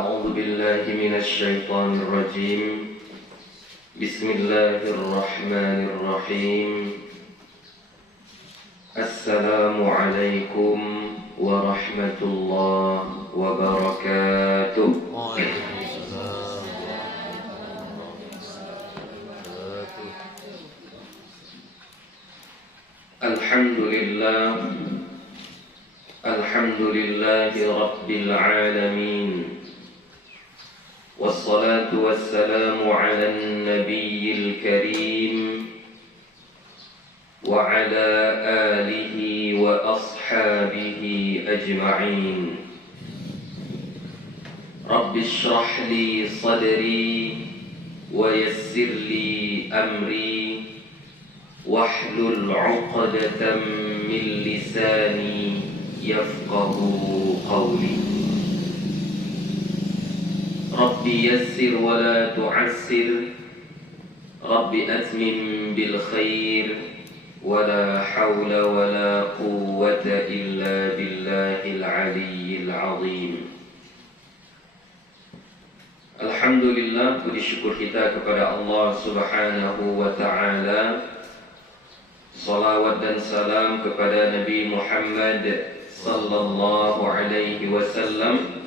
أعوذ بالله من الشيطان الرجيم. بسم الله الرحمن الرحيم. السلام عليكم ورحمة الله وبركاته. الحمد لله الحمد لله رب العالمين، والصلاة والسلام على النبي الكريم وعلى آله وأصحابه أجمعين. رب اشرح لي صدري ويسر لي أمري واحلل عقدة من لساني يفقه قولي. رب يسر ولا تعسر، رب أتمم بالخير، ولا حول ولا قوة إلا بالله العلي العظيم. Alhamdulillah, puji syukur kita kepada Allah Subhanahu wa Ta'ala. Salawat dan salam kepada Nabi Muhammad sallallahu alaihi wasallam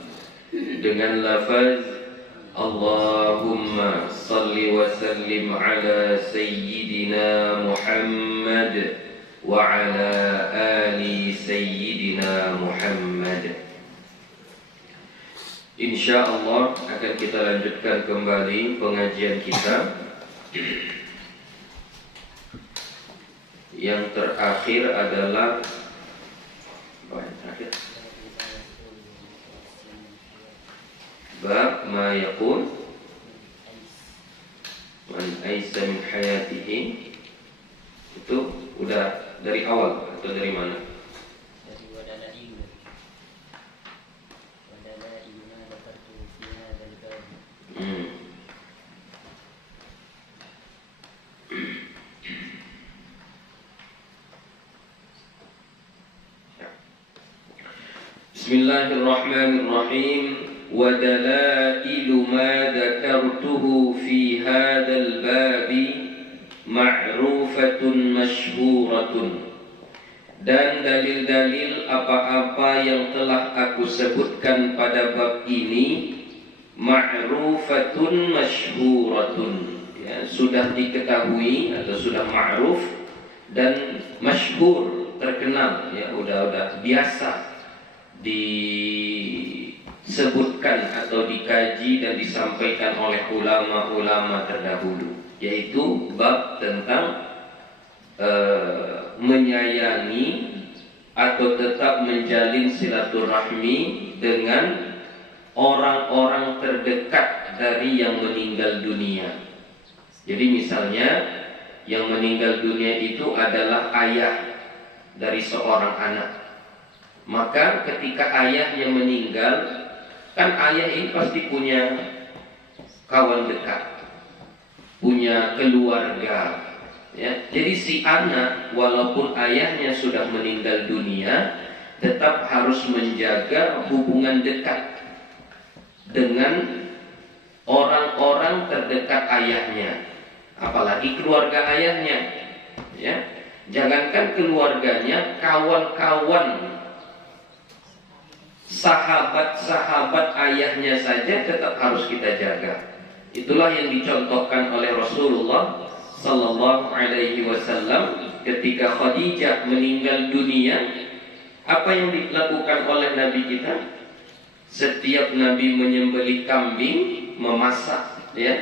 dengan lafaz Allahumma salli wa sallim ala sayyidina Muhammad wa ala ali sayyidina Muhammad. InsyaAllah akan kita lanjutkan kembali pengajian kita. Yang terakhir adalah bab ma yaqul man aisa min hayatihi. Itu udah dari awal atau dari mana? Dari wadalailuna dakartu fi hadzal bab. Bismillahirrahmanirrahim. Wa dalailu ma dzakartuhu fi hadzal babi ma'rufatun masyhuratun. Dan dalil-dalil apa-apa yang telah aku sebutkan pada bab ini ma'rufatun masyhuratun, ya, sudah diketahui atau sudah ma'ruf dan masyhur, terkenal, ya, udah biasa disebutkan atau dikaji dan disampaikan oleh ulama-ulama terdahulu, yaitu bab tentang menyayangi atau tetap menjalin silaturahmi dengan orang-orang terdekat dari yang meninggal dunia. Jadi misalnya yang meninggal dunia itu adalah ayah dari seorang anak. Maka ketika ayahnya meninggal, kan ayah ini pasti punya kawan dekat, punya keluarga, ya. Jadi si anak walaupun ayahnya sudah meninggal dunia, tetap harus menjaga hubungan dekat dengan orang-orang terdekat ayahnya, apalagi keluarga ayahnya, ya. Jangankan keluarganya, kawan-kawan, sahabat-sahabat ayahnya saja tetap harus kita jaga. Itulah yang dicontohkan oleh Rasulullah sallallahu alaihi wasallam ketika Khadijah meninggal dunia. Apa yang dilakukan oleh Nabi kita? Setiap Nabi menyembelih kambing, memasak, ya,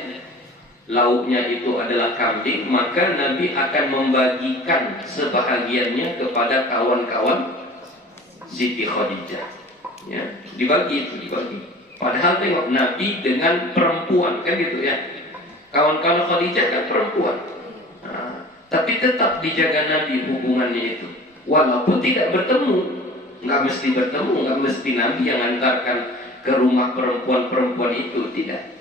lauknya itu adalah kambing, maka Nabi akan membagikan sebahagiannya kepada kawan-kawan Siti Khadijah. Ya, dibagi. Padahal tengok Nabi dengan perempuan, kan gitu, ya. Kawan-kawan Khadijah kan perempuan. Tapi tetap dijaga Nabi hubungannya itu. Walaupun tidak bertemu, nggak mesti bertemu, nggak mesti Nabi yang antarkan ke rumah perempuan-perempuan itu, tidak.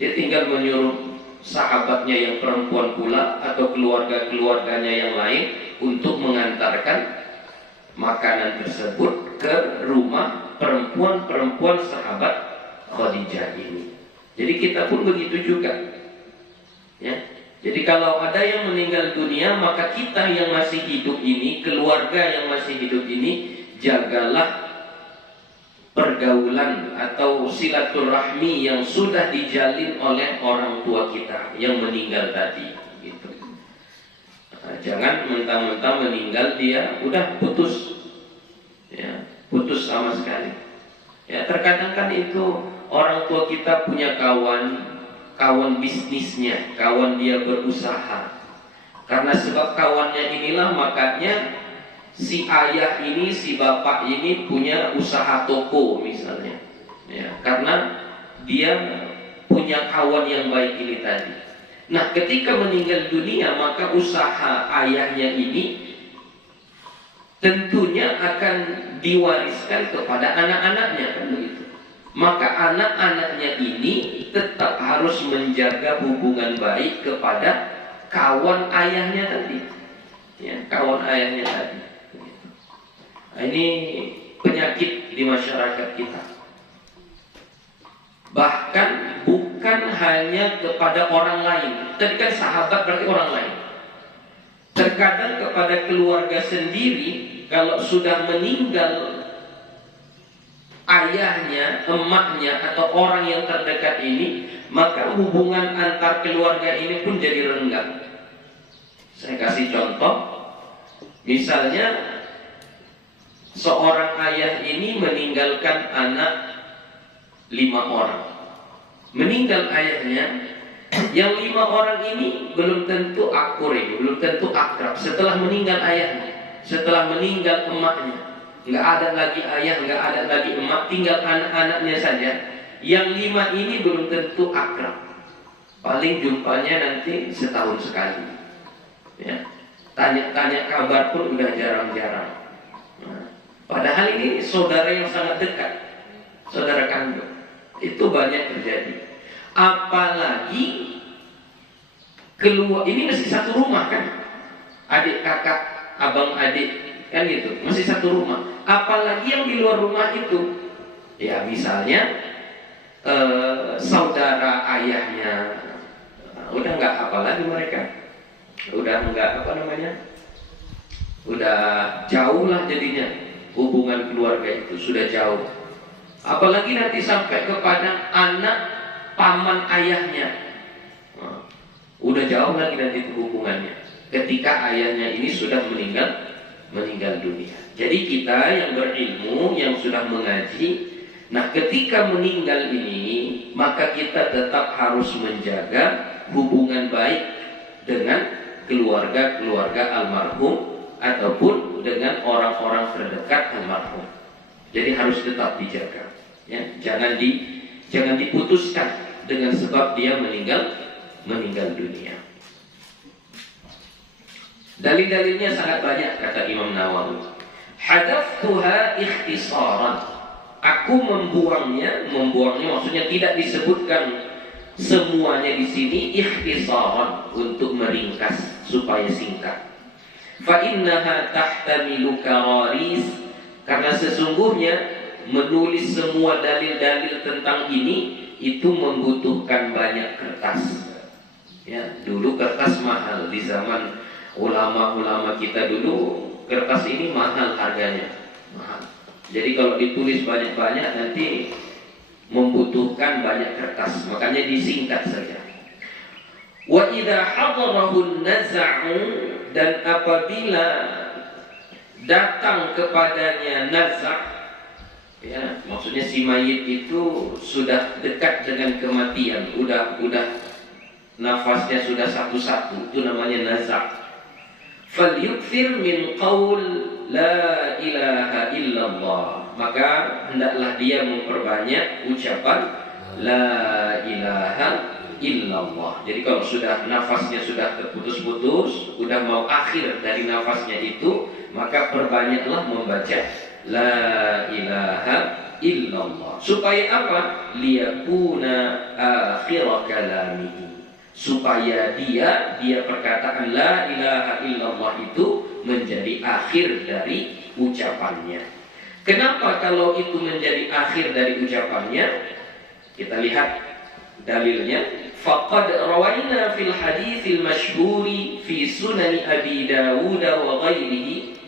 Dia tinggal menyuruh sahabatnya yang perempuan pula atau keluarga-keluarganya yang lain untuk mengantarkan makanan tersebut ke rumah perempuan-perempuan sahabat Khadijah ini. Jadi kita pun begitu juga. Ya. Jadi kalau ada yang meninggal dunia, maka kita yang masih hidup ini, keluarga yang masih hidup ini, jagalah pergaulan atau silaturahmi yang sudah dijalin oleh orang tua kita yang meninggal tadi. Gitu. Nah, jangan mentang-mentang meninggal dia udah putus, ya, putus sama sekali. Ya, terkadang kan itu orang tua kita punya kawan bisnisnya, kawan dia berusaha. Karena sebab kawannya inilah makanya si ayah ini, si bapak ini punya usaha toko misalnya, ya, karena dia punya kawan yang baik ini tadi. Nah, ketika meninggal dunia, maka usaha ayahnya ini tentunya akan diwariskan kepada anak-anaknya, kan begitu. Maka anak-anaknya ini tetap harus menjaga hubungan baik kepada kawan ayahnya tadi, ya, kawan ayahnya tadi. Nah, ini penyakit di masyarakat kita. Bahkan bukan hanya kepada orang lain. Tadi kan sahabat berarti orang lain. Terkadang kepada keluarga sendiri, kalau sudah meninggal ayahnya, emaknya, atau orang yang terdekat ini, maka hubungan antar keluarga ini pun jadi renggang. Saya kasih contoh. Misalnya seorang ayah ini meninggalkan anak 5 orang. Meninggal ayahnya, yang 5 orang ini belum tentu akur, belum tentu akrab. Setelah meninggal ayahnya, setelah meninggal emaknya, nggak ada lagi ayah, nggak ada lagi emak, tinggal anak-anaknya saja. Yang 5 ini belum tentu akrab. Paling jumpanya nanti setahun sekali. Ya. Tanya-tanya kabar pun udah jarang-jarang. Nah, padahal ini saudara yang sangat dekat, saudara kandung. Itu banyak terjadi. Apalagi keluar, ini masih satu rumah kan, adik kakak, abang adik, kan gitu, masih satu rumah. Apalagi yang di luar rumah itu, ya misalnya saudara ayahnya, udah nggak apalagi mereka, udah nggak udah jauh lah jadinya hubungan keluarga itu sudah jauh. Apalagi nanti sampai kepada anak paman ayahnya, udah jauh lagi nanti hubungannya. Ketika ayahnya ini sudah meninggal dunia. Jadi kita yang berilmu, yang sudah mengaji, nah ketika meninggal ini, maka kita tetap harus menjaga hubungan baik dengan keluarga almarhum ataupun dengan orang-orang terdekat almarhum. Jadi harus tetap dijaga, ya. Jangan diputuskan dengan sebab dia meninggal dunia. Dalil-dalilnya sangat banyak, kata Imam Nawawi. Hadaftuha ikhtisaran. Aku membuangnya maksudnya tidak disebutkan semuanya di sini, ikhtisaran, untuk meringkas supaya singkat. Fa innaha tahtamilu kararis, karena sesungguhnya menulis semua dalil-dalil tentang ini itu membutuhkan banyak kertas. Ya, dulu kertas mahal, di zaman ulama-ulama kita dulu kertas ini mahal harganya, mahal. Jadi kalau ditulis banyak-banyak nanti membutuhkan banyak kertas, makanya disingkat saja. Wa idza hadarahu naz'u, dan apabila datang kepadanya nazak, ya, maksudnya si mayit itu sudah dekat dengan kematian, udah nafasnya sudah satu-satu, itu namanya nazak. Falyukthir min qaul la ilaha illallah, maka hendaklah dia memperbanyak ucapan la ilaha illallah. Jadi kalau sudah nafasnya sudah terputus-putus, udah mau akhir dari nafasnya itu, maka perbanyaklah membaca la ilaha illallah. Supaya apa? Liyakuna akhir kalamihi, supaya dia perkataan la ilaha illallah itu menjadi akhir dari ucapannya. Kenapa kalau itu menjadi akhir dari ucapannya? Kita lihat dalilnya. Faqad rawaina fil haditsil masyhuri fi sunan Abi Dawud wa ghairihi.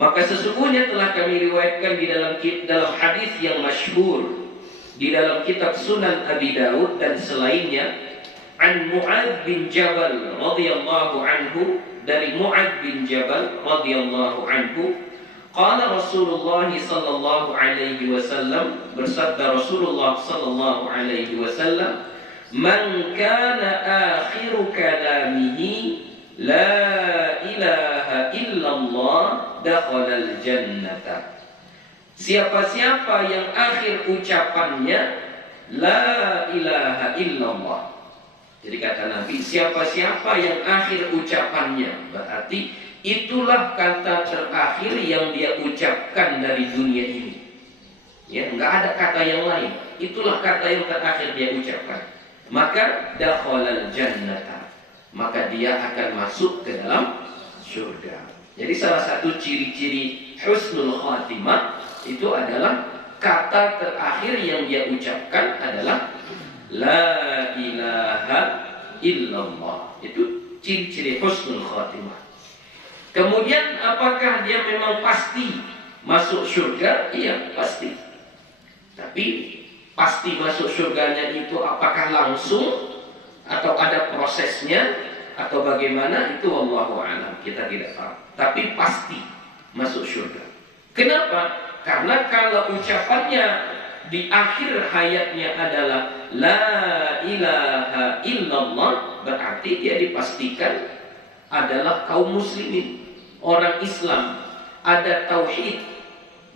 Maka sesungguhnya telah kami riwayatkan di dalam hadis yang masyhur di dalam kitab Sunan Abi Dawud dan selainnya, an Mu'adz bin Jabal radhiyallahu anhu, dari Mu'adz bin Jabal radhiyallahu anhu, qala Rasulullah sallallahu alaihi wasallam, bersabda Rasulullah sallallahu alaihi wasallam, man kana akhiru kalamihi la ilaha illallah dakhalal jannata. Siapa-siapa yang akhir ucapannya la ilaha illallah. Jadi kata Nabi, siapa-siapa yang akhir ucapannya, berarti itulah kata terakhir yang dia ucapkan dari dunia ini. Ya, enggak ada kata yang lain. Itulah kata yang terakhir dia ucapkan. Maka dakhalal jannata, maka dia akan masuk ke dalam surga. Jadi salah satu ciri-ciri husnul khatimah itu adalah kata terakhir yang dia ucapkan adalah la ilaha illallah. Itu ciri-ciri husnul khatimah. Kemudian apakah dia memang pasti masuk surga? Iya, pasti. Tapi pasti masuk surganya itu apakah langsung atau ada prosesnya atau bagaimana, itu wallahu a'lam, kita tidak tahu. Tapi pasti masuk surga. Kenapa? Karena kalau ucapannya di akhir hayatnya adalah la ilaha illallah, berarti dia dipastikan adalah kaum muslimin, orang Islam, ada tauhid,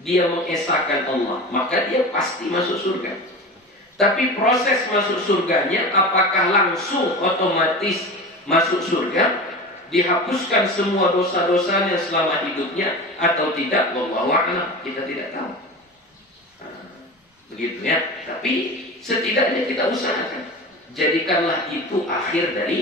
dia mengesahkan Allah, maka dia pasti masuk surga. Tapi proses masuk surganya apakah langsung otomatis masuk surga, dihapuskan semua dosa-dosanya selama hidupnya atau tidak, wallahu a'lam, kita tidak tahu. Begitu ya. Tapi setidaknya kita usahakan, jadikanlah itu akhir dari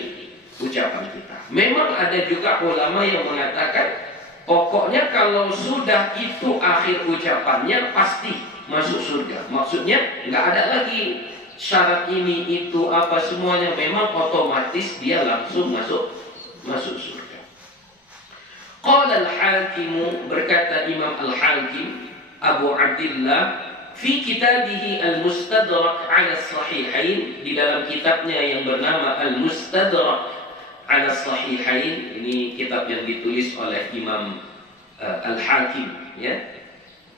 ucapan kita. Memang ada juga ulama yang mengatakan pokoknya kalau sudah itu akhir ucapannya pasti masuk surga. Maksudnya nggak ada lagi syarat ini itu apa, semuanya memang otomatis dia langsung masuk surga. Qala al-Hakim, berkata Imam Al-Hakim Abu Abdillah fi kitabihi Al-Mustadrak 'ala Sahihain, di dalam kitabnya yang bernama Al-Mustadrak 'ala Sahihain. Ini kitab yang ditulis oleh Imam Al-Hakim, ya.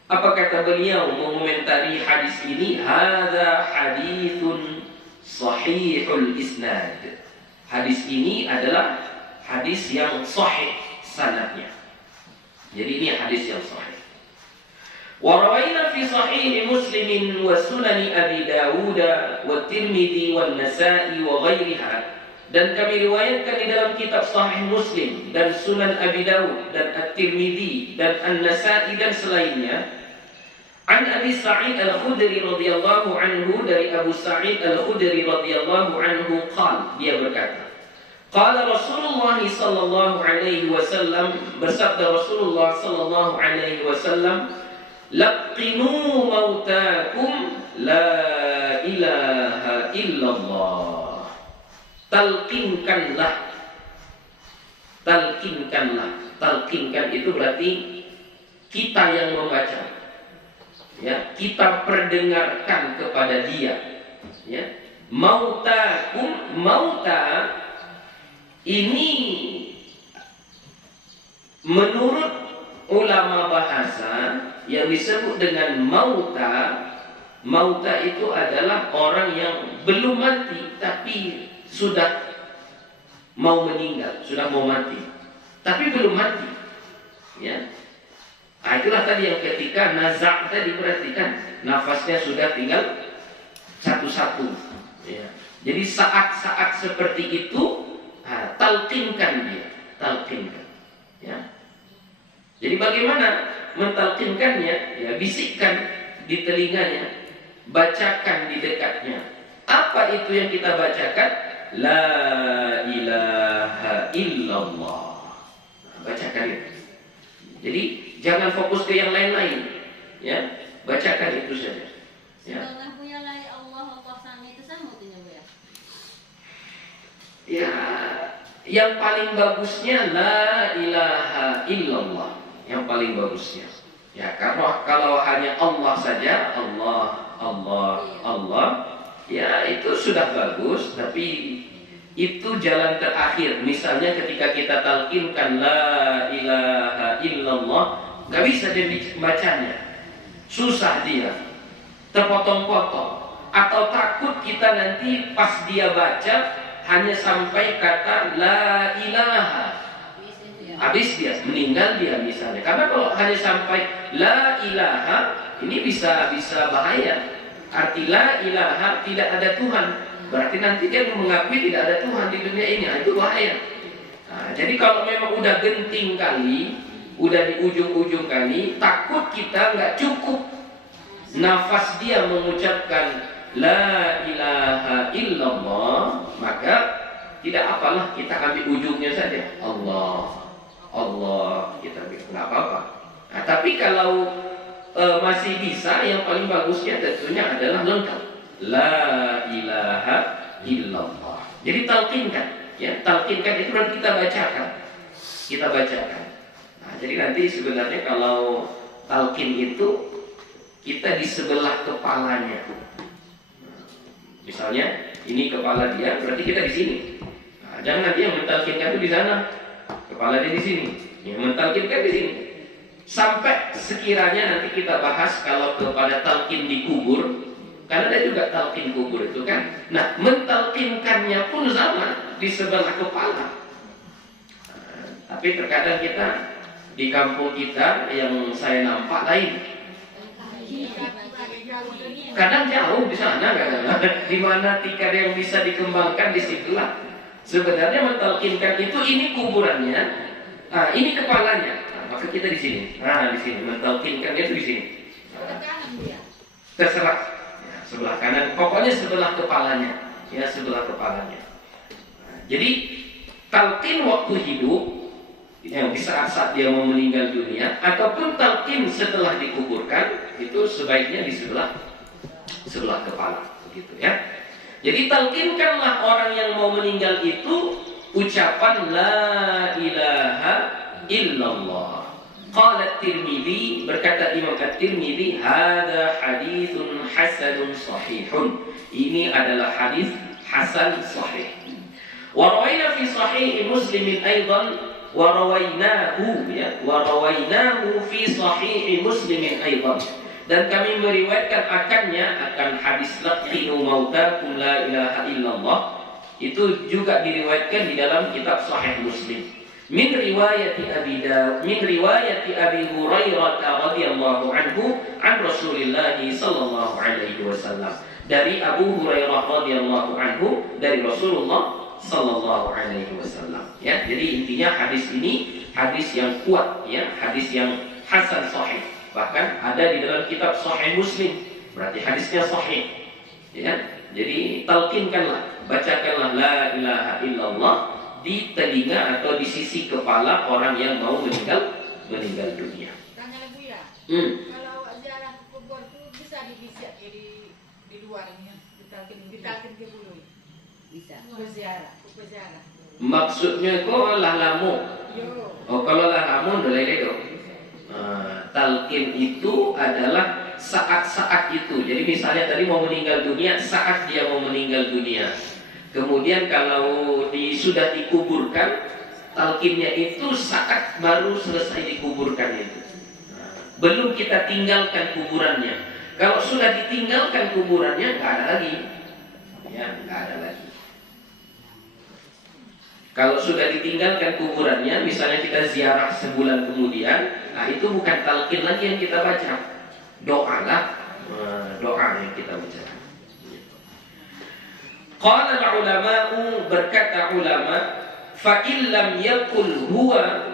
Apa kata beliau mengomentari hadis ini? Hadza haditsun sahihul isnad. Hadis ini adalah hadis yang sahih sanadnya. Jadi ini hadis yang sahih. Wa rawaina fi sahih Muslim wa sunan Abi Dawud wa Tirmidzi wa Nasa'i wa ghairiha. Dan kami riwayatkan di dalam kitab Sahih Muslim dan Sunan Abi Dawud dan At-Tirmidzi dan An-Nasa'i dan selainnya. An Abi Sa'id Al-Khudri radhiyallahu anhu, dari Abu Sa'id Al-Khudri radhiyallahu anhu qala, dia berkata, qala Rasulullah sallallahu alaihi wasallam, bersabda Rasulullah sallallahu alaihi wasallam, laqinu mautakum la ilaha illallah. Talqinkanlah. Talqinkan itu berarti kita yang membaca, ya, kita perdengarkan kepada dia, ya. Mautakum, mauta ini menurut ulama bahasa yang disebut dengan mauta. Mauta itu adalah orang yang belum mati tapi sudah mau meninggal, sudah mau mati, tapi belum mati, ya. Nah, itulah tadi yang ketika nazak tadi, perhatikan nafasnya sudah tinggal satu-satu, ya. Jadi saat-saat seperti itu, talqinkan dia, talqinkan, ya. Jadi bagaimana mentalqinkannya? Ya, bisikkan di telinganya, bacakan di dekatnya. Apa itu yang kita bacakan? La ilaha illallah. Bacakan itu. Jadi jangan fokus ke yang lain-lain, ya. Bacakan itu saja. Ya. Sebenarnya punya la Allah Allah sami itu sama tuh ya. Ya, yang paling bagusnya la ilaha illallah. Yang paling bagusnya. Ya, kalau hanya Allah saja, Allah, Allah, Allah, ya itu sudah bagus, tapi itu jalan terakhir. Misalnya ketika kita talqinkan la ilaha illallah, nggak bisa dia bacanya, susah dia, terpotong-potong, atau takut kita nanti pas dia baca hanya sampai kata la ilaha, habis dia, meninggal dia misalnya. Karena kalau hanya sampai la ilaha, ini bisa bahaya. Arti la ilaha, tidak ada Tuhan, berarti nanti dia mengakui tidak ada Tuhan di dunia ini. Itu bahaya. Nah, jadi kalau memang udah genting kali, udah di ujung-ujung kali, takut kita nggak cukup nafas dia mengucapkan la ilaha illallah, maka tidak apalah, kita ambil ujungnya saja, Allah, Allah, kita nggak apa-apa. Nah, tapi kalau masih bisa, yang paling bagusnya tentunya adalah lengkap la ilaha illallah. Jadi talqinkan, ya, talqinkan itu berarti kita bacakan. Nah, jadi nanti sebenarnya kalau talqin itu kita di sebelah kepalanya. Misalnya ini kepala dia, berarti kita di sini. Nah, jangan nanti yang mentalkinkan itu di sana, kepala dia di sini. Yang mentalkinkan di sini. Sampai sekiranya nanti kita bahas kalau kepada talqin di kubur, karena ada juga talqin kubur itu kan. Nah, mentalkinkannya pun sama di sebelah kepala. Nah, tapi terkadang kita di kampung kita yang saya nampak lain. Kadang jauh di sana, kadang di mana tikar yang bisa dikembangkan di situlah. Sebenarnya mentalkinkan itu ini kuburannya, ini kepalanya. Maka kita di sini. Nah, di sini mentalkinkan itu di sini. Terserah. Ya, sebelah kanan. Pokoknya sebelah kepalanya. Ya, sebelah kepalanya. Nah, jadi talqin waktu hidup, yang di saat dia mau meninggal dunia, ataupun talqin setelah dikuburkan, itu sebaiknya di sebelah kepala, begitu ya. Jadi talqinkanlah orang yang mau meninggal itu ucapan la ilaha illallah. Qala At-Tirmidzi, berkata Imam At-Tirmidzi, hadza haditsun hasanun sahihun. Ini adalah hadis hasan sahih. Wa rawaina fi sahih Muslim aidan wa rawainahu fi sahih Muslim aidan. Dan kami meriwayatkan akan hadis laqinu mautakum la ilaha illallah, itu juga diriwayatkan di dalam kitab Sahih Muslim. Min riwayati Abi Hurairah radhiyallahu anhu an Rasulillah sallallahu alaihi wasallam. Dari Abu Hurairah radhiyallahu anhu dari Rasulullah sallallahu alaihi wasallam. Ya, jadi intinya hadis ini hadis yang kuat, ya, hadis yang hasan sahih. Bahkan ada di dalam kitab Sahih Muslim. Berarti hadisnya sahih. Ya. Jadi talqinkanlah, bacakanlah la ilaha illallah di telinga atau di sisi kepala orang yang mau meninggal dunia. Tanya Ibu ya. Kalau ziarah kubur itu bisa dibisiak di luar ini ya, ditalkin ke bulu. Bisa. Berziarah. Maksudnya kok lahlamu. Yo. Oh, kalau lahlamu udah itu. Talqin itu adalah saat-saat itu. Jadi misalnya tadi mau meninggal dunia, saat dia mau meninggal dunia. Kemudian kalau sudah dikuburkan, talqinnya itu saat baru selesai dikuburkan itu. Belum kita tinggalkan kuburannya. Kalau sudah ditinggalkan kuburannya, nggak ada lagi. Ya, nggak ada lagi. Kalau sudah ditinggalkan kuburannya, misalnya kita ziarah sebulan kemudian, nah itu bukan talqin lagi yang kita baca, doa yang kita baca. Qala al-ulama'u, berkata ulama, fa illam yakul huwa,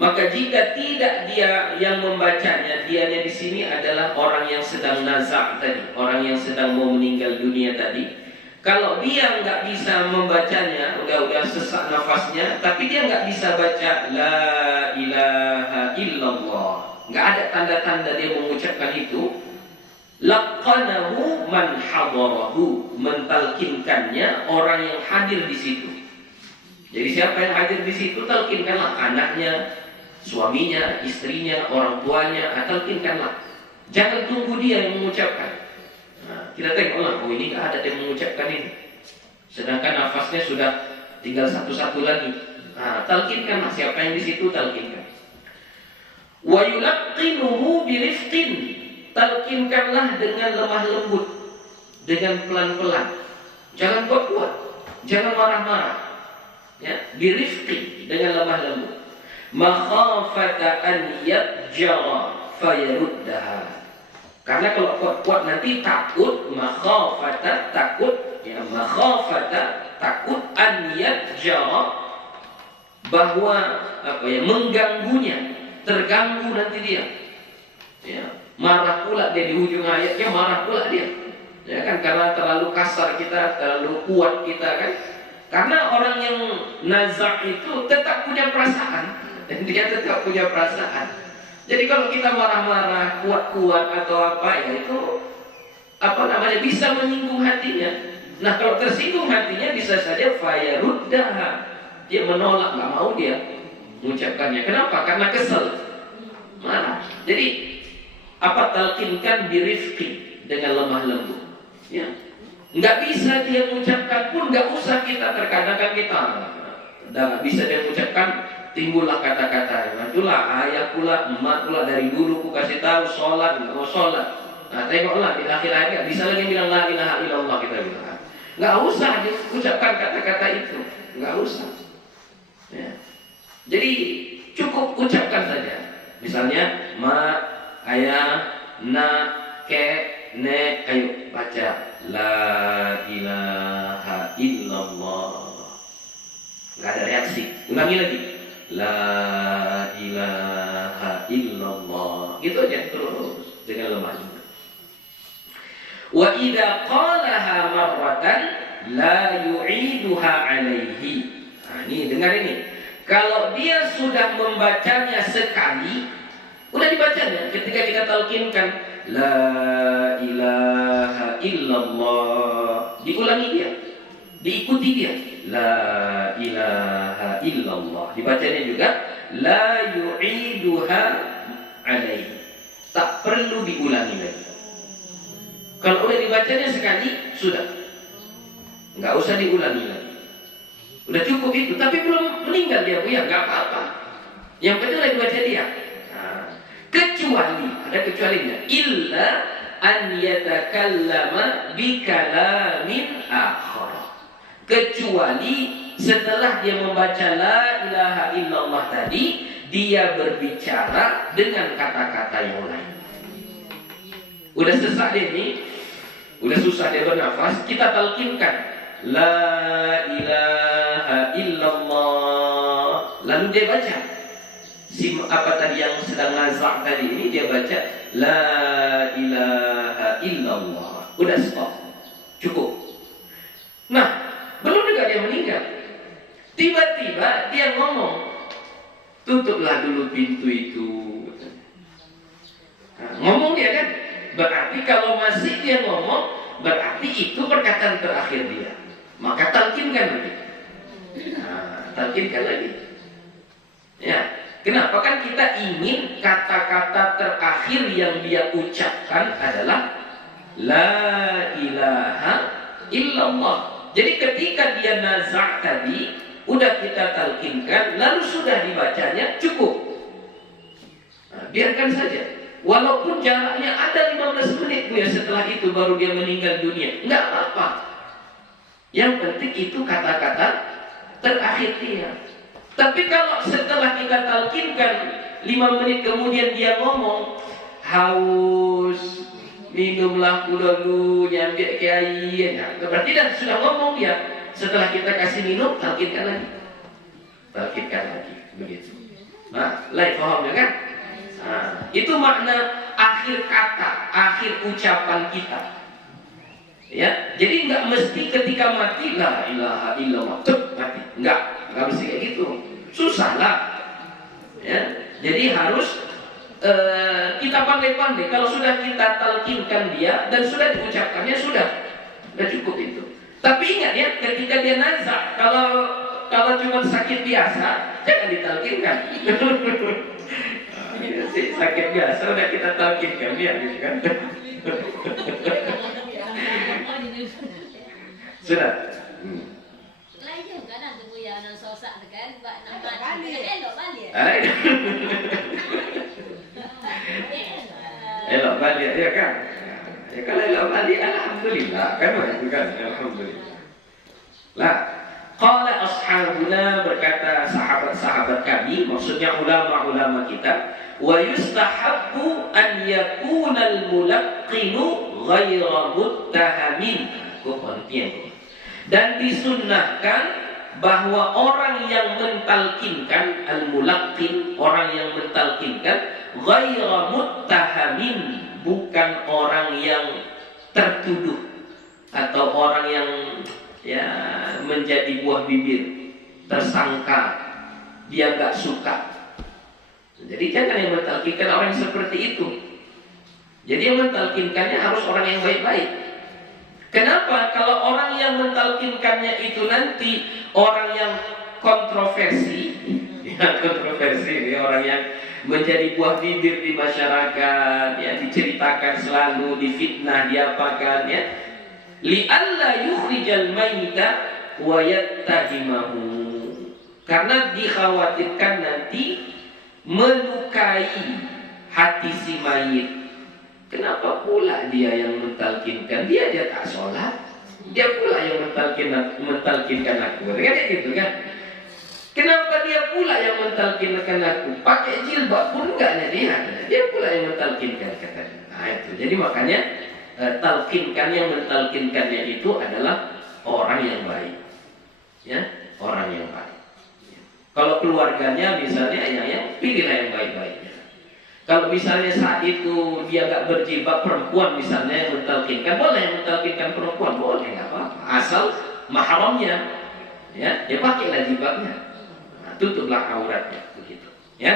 maka jika tidak dia yang membacanya, dianya di sini adalah orang yang sedang nazak tadi, orang yang sedang mau meninggal dunia tadi. Kalau dia nggak bisa membacanya, udah sesak nafasnya, tapi dia nggak bisa baca la ilaha illallah, nggak ada tanda-tanda dia mengucapkan itu, Laqanahu man hadarahu, mentalkinkannya orang yang hadir di situ. Jadi siapa yang hadir di situ, talkinkanlah anaknya, suaminya, istrinya, orang tuanya, talkinkanlah. Jangan tunggu dia yang mengucapkan. Nah, kita tengoklah, oh ini nggak ada yang mengucapkan ini. Sedangkan nafasnya sudah tinggal satu-satu lagi. Nah, talkinkanlah siapa yang di situ, talkinkan. Wa yulaqqinuhu birifqin, talkinkanlah dengan lemah lembut, dengan pelan-pelan. Jangan kuat-kuat, jangan marah-marah. Ya, birifqin, dengan lemah lembut. Makhafata an yatjara fayaruddaha. Karena kalau kuat-kuat nanti takut, makhafata takut, ya makhafata takut an yatjara, bahwa apa ya, mengganggunya, terganggu nanti dia. Ya, marah pula dia di ujung ayatnya, marah pula dia. Ya kan, karena terlalu kasar kita, terlalu kuat kita kan. Karena orang yang nazak itu tetap punya perasaan, dan dia tetap punya perasaan. Jadi kalau kita marah-marah, kuat-kuat atau apa ya, itu apa namanya, bisa menyinggung hatinya. Nah kalau tersinggung hatinya, bisa saja fayaruddaha, dia menolak, nggak mau dia mengucapkannya. Kenapa? Karena kesel, marah. Jadi apa, talkinkan birifqi, dengan lemah lembut. Ya, nggak bisa dia mengucapkan pun, nggak usah kita, terkadang kan kita udah nggak bisa dia mengucapkan, timbullah kata-kata, itulah ayah pula, emak pula, dari dulu ku kasih tahu sholat, nggak mau sholat. Nah tengoklah di akhir ayat nggak bisa lagi bilang la ilaha illallah, kita bilang nggak usah diucapkan kata-kata itu, nggak usah. Ya. Jadi cukup ucapkan saja. Misalnya ma, ayah, na, ke, ne, ayo baca la ilaha illallah. Nggak ada reaksi. Ulangi lagi. La ilaha illallah. Gitu aja terus dengan lemah lembut. Wa idza qalaha marratan la yu'iduha alaihi. Nah, ini dengar ini. Kalau dia sudah membacanya sekali, udah dibacanya, ketika kita talkinkan la ilaha illallah, diulangi dia, diikuti dia, la ilaha illallah, dibacanya juga la yu'iduha alaihi, tak perlu diulangi lagi. Kalau udah dibacanya sekali, sudah, nggak usah diulangi lagi, udah cukup itu. Tapi belum meninggal dia, ya nggak apa-apa, yang penting lagi baca dia. Kecuali, ada kecualinya, illa an yatakallama bikalamin akhar, kecuali setelah dia membaca la ilaha illallah tadi, dia berbicara dengan kata-kata yang lain. Udah sesak dia ini, udah susah dia bernafas, kita talkinkan la ilaha illallah, lalu dia baca apa tadi yang sedang nazak tadi ini, dia baca la ilaha illallah, udah stop, cukup. Nah, belum juga dia meninggal, tiba-tiba dia ngomong, tutuplah dulu pintu itu. Nah, ngomong dia kan, berarti kalau masih dia ngomong, berarti itu perkataan terakhir dia, maka talkinkan lagi. Nah, talkinkan lagi. Ya. Kenapa? Kan kita ingin kata-kata terakhir yang dia ucapkan adalah la ilaha illallah. Jadi ketika dia nazak tadi, udah kita talkinkan, lalu sudah dibacanya, cukup. Nah, biarkan saja. Walaupun jaraknya ada 15 menit ya, setelah itu baru dia meninggal dunia, nggak apa-apa. Yang penting itu kata-kata terakhir dia. Tapi kalau setelah kita talkinkan 5 menit kemudian dia ngomong, haus, minumlah dulu, nyambil ke air, ya, berarti dah sudah ngomong dia. Setelah kita kasih minum, talkinkan lagi, begitu. Nah, lain pahamnya kan? Nah, itu makna akhir kata, akhir ucapan kita. Ya, jadi nggak mesti ketika mati la ilaha illallah mati, nggak mesti kayak gitu, susah lah. Ya, jadi harus kita pandai-pandai. Kalau sudah kita talkinkan dia dan sudah diucapkannya, sudah cukup itu. Tapi ingat ya, ketika dia nazak, kalau cuma sakit biasa, jangan ditalkinkan. Sakit biasa udah kita talkinkan dia, gitu kan? Sudah. Lah iya kan ada buaya nang sosak kan, buat nang balik. Elok balik. Elok balik ya kan? Ya kalau elok balik, alhamdulillah kan, kan? Alhamdulillah. Lah, qala ashabuna, berkata sahabat-sahabat kami, maksudnya ulama-ulama kita, wa yustahabbu an yakuna al-mulaqqinu ghayra muttahamin. Dan disunnahkan bahwa orang yang mentalkinkan, al-mulaqqin, orang yang mentalkinkan, ghayra muttahamin, bukan orang yang tertuduh atau orang yang ya menjadi buah bibir, tersangka, dia nggak suka. Jadi jangan yang mentalkinkan orang yang seperti itu. Jadi yang mentalkinkannya harus orang yang baik-baik. Kenapa? Kalau orang yang mentalkinkannya itu nanti orang yang kontroversi, ya kontroversi, dia orang yang menjadi buah bibir di masyarakat, ya diceritakan selalu, difitnah, diapakan, ya. Li'alla yukhrijal mayyita wa yattahimahu. Karena dikhawatirkan nanti melukai hati si mayit. Kenapa pula dia yang mentalkinkan? Dia tak sholat, dia pula yang mentalkinkan aku. Kan gitu kan? Kenapa dia pula yang mentalkinkan aku? Pakai jilbab pun enggak dia pula yang mentalkinkan katanya. Nah itu. Jadi makanya talkinkan, yang mentalkinkannya itu adalah orang yang baik, ya, orang yang baik. Kalau keluarganya misalnya, ya pilihlah yang baik-baiknya. Kalau misalnya saat itu dia nggak berjilbab, perempuan misalnya yang mentalkinkan, boleh yang mentalkinkan perempuan, boleh, nggak apa-apa, asal mahramnya, ya, dia pakailah jilbabnya, nah, tutuplah auratnya, begitu, ya.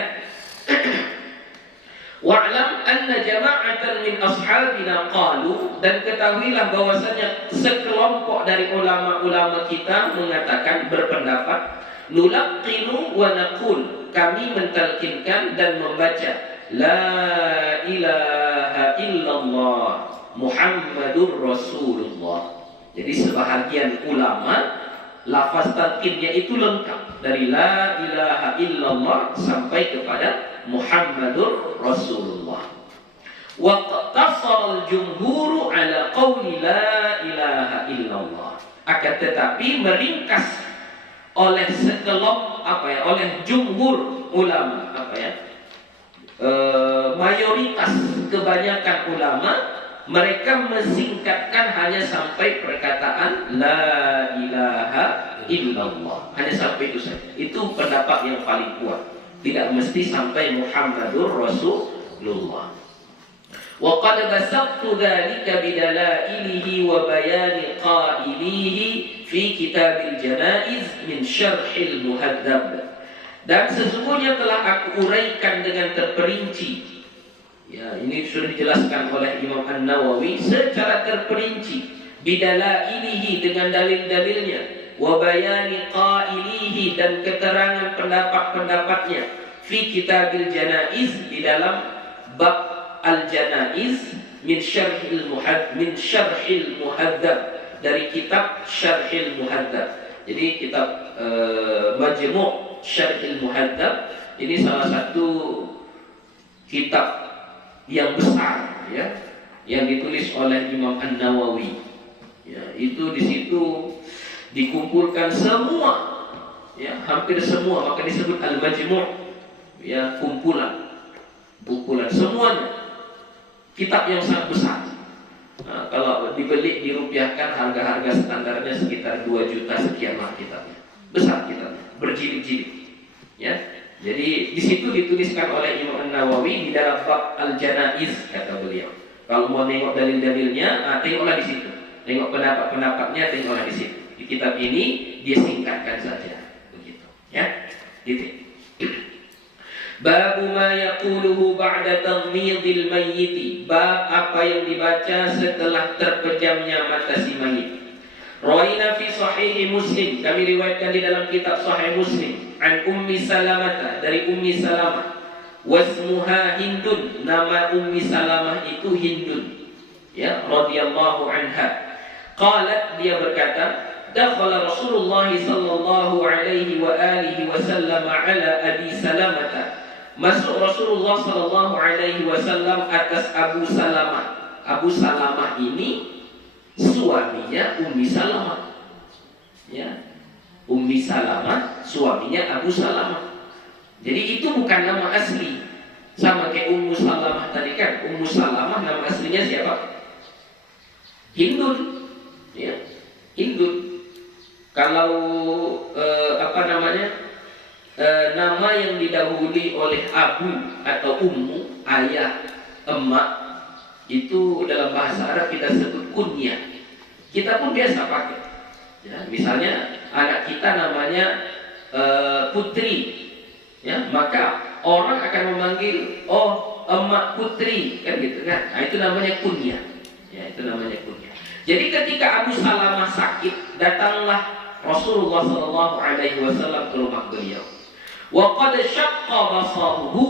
Wa'lam anna jama'atan min ashabina qalu, dan ketahuilah bahwasanya sekelompok dari ulama-ulama kita mengatakan, berpendapat, nulaqqinu wa naqul, kami mentalkinkan dan membaca la ilaha illallah Muhammadur Rasulullah. Jadi sebahagian ulama lafaz talqinnya itu lengkap, dari la ilaha illallah sampai kepada Muhammadur Rasulullah. Wa qtasara al-jumhur ala qawli la ilaha illallah. Akan tetapi meringkas oleh oleh jumhur ulama, mayoritas, kebanyakan ulama, mereka mesingkatkan hanya sampai perkataan la ilaha illallah, hanya sampai itu saja. Itu pendapat yang paling kuat, tidak mesti sampai Muhammadur Rasulullah. Wa qad basattu dzalika bidalailihi wa bayani qailihi fi kitabil janaiz min syarhil muhadzab. Dan sesungguhnya telah aku uraikan dengan terperinci, ya ini sudah dijelaskan oleh Imam An-Nawawi secara terperinci, bidalailihi, dengan dalil-dalilnya, wa bayani qailihi, dan keterangan pendapat-pendapatnya, fi kitabil janaiz, di dalam bab al-janaiz, min syarhil muhadzab, dari kitab Syarhil Muhadzab. Jadi kitab Majmu' Syarhil Muhadzab ini salah satu kitab yang besar, ya, yang ditulis oleh Imam An-Nawawi. Ya, itu di situ dikumpulkan semua, ya, hampir semua, maka disebut Al-Majmu', ya, kumpulan semuanya. Kitab yang sangat besar. Nah, kalau dibeli, dirupiahkan, harga-harga standarnya sekitar 2 juta sekian lah kitabnya. Besar kitabnya, berjilid-jilid. Ya. Jadi di situ dituliskan oleh Imam An-Nawawi di dalam bab al-janaiz, kata beliau. Kalau mau nengok dalil-dalilnya, tengoklah di situ. Tengok pendapat-pendapatnya, tengoklah di situ. Di kitab ini dia singkatkan saja, begitu. Ya, gitu. Babu ma yaquluhu ba'da taghmidil mayyiti. Bab apa yang dibaca setelah terpejamnya mata si mayit. Rawaina fi sahih Muslim, kami riwayatkan di dalam kitab Sahih Muslim, an Ummi Salamah, dari Ummi Salamah. Wasmuha Hindun, nama Ummi Salamah itu Hindun, ya, radhiyallahu anha. Qalat, dia berkata, dakhala Rasulullah sallallahu alaihi wa alihi wasallam ala Abi Salamah. Masuk Rasulullah sallallahu alaihi wasallam atas Abu Salamah. Abu Salamah ini suaminya Ummi Salamah. Ya. Ummi Salamah suaminya Abu Salamah. Jadi itu bukan nama asli. Sama kayak Ummu Salamah tadi kan. Ummu Salamah nama aslinya siapa? Hindun. Ya. Hindun. Kalau nama yang didahului oleh Abu atau Ummu, ayah, emak, itu dalam bahasa Arab kita sebut kunyah. Kita pun biasa pakai. Ya, misalnya anak kita namanya Putri, ya, maka orang akan memanggil, oh, emak Putri, kan gitu kan? Nah, itu namanya kunyah. Ya, itu namanya kunyah. Jadi ketika Abu Salamah sakit, datanglah Rasulullah sallallahu alaihi wasallam ke rumah beliau. Wa qad syaqqa basaruhu,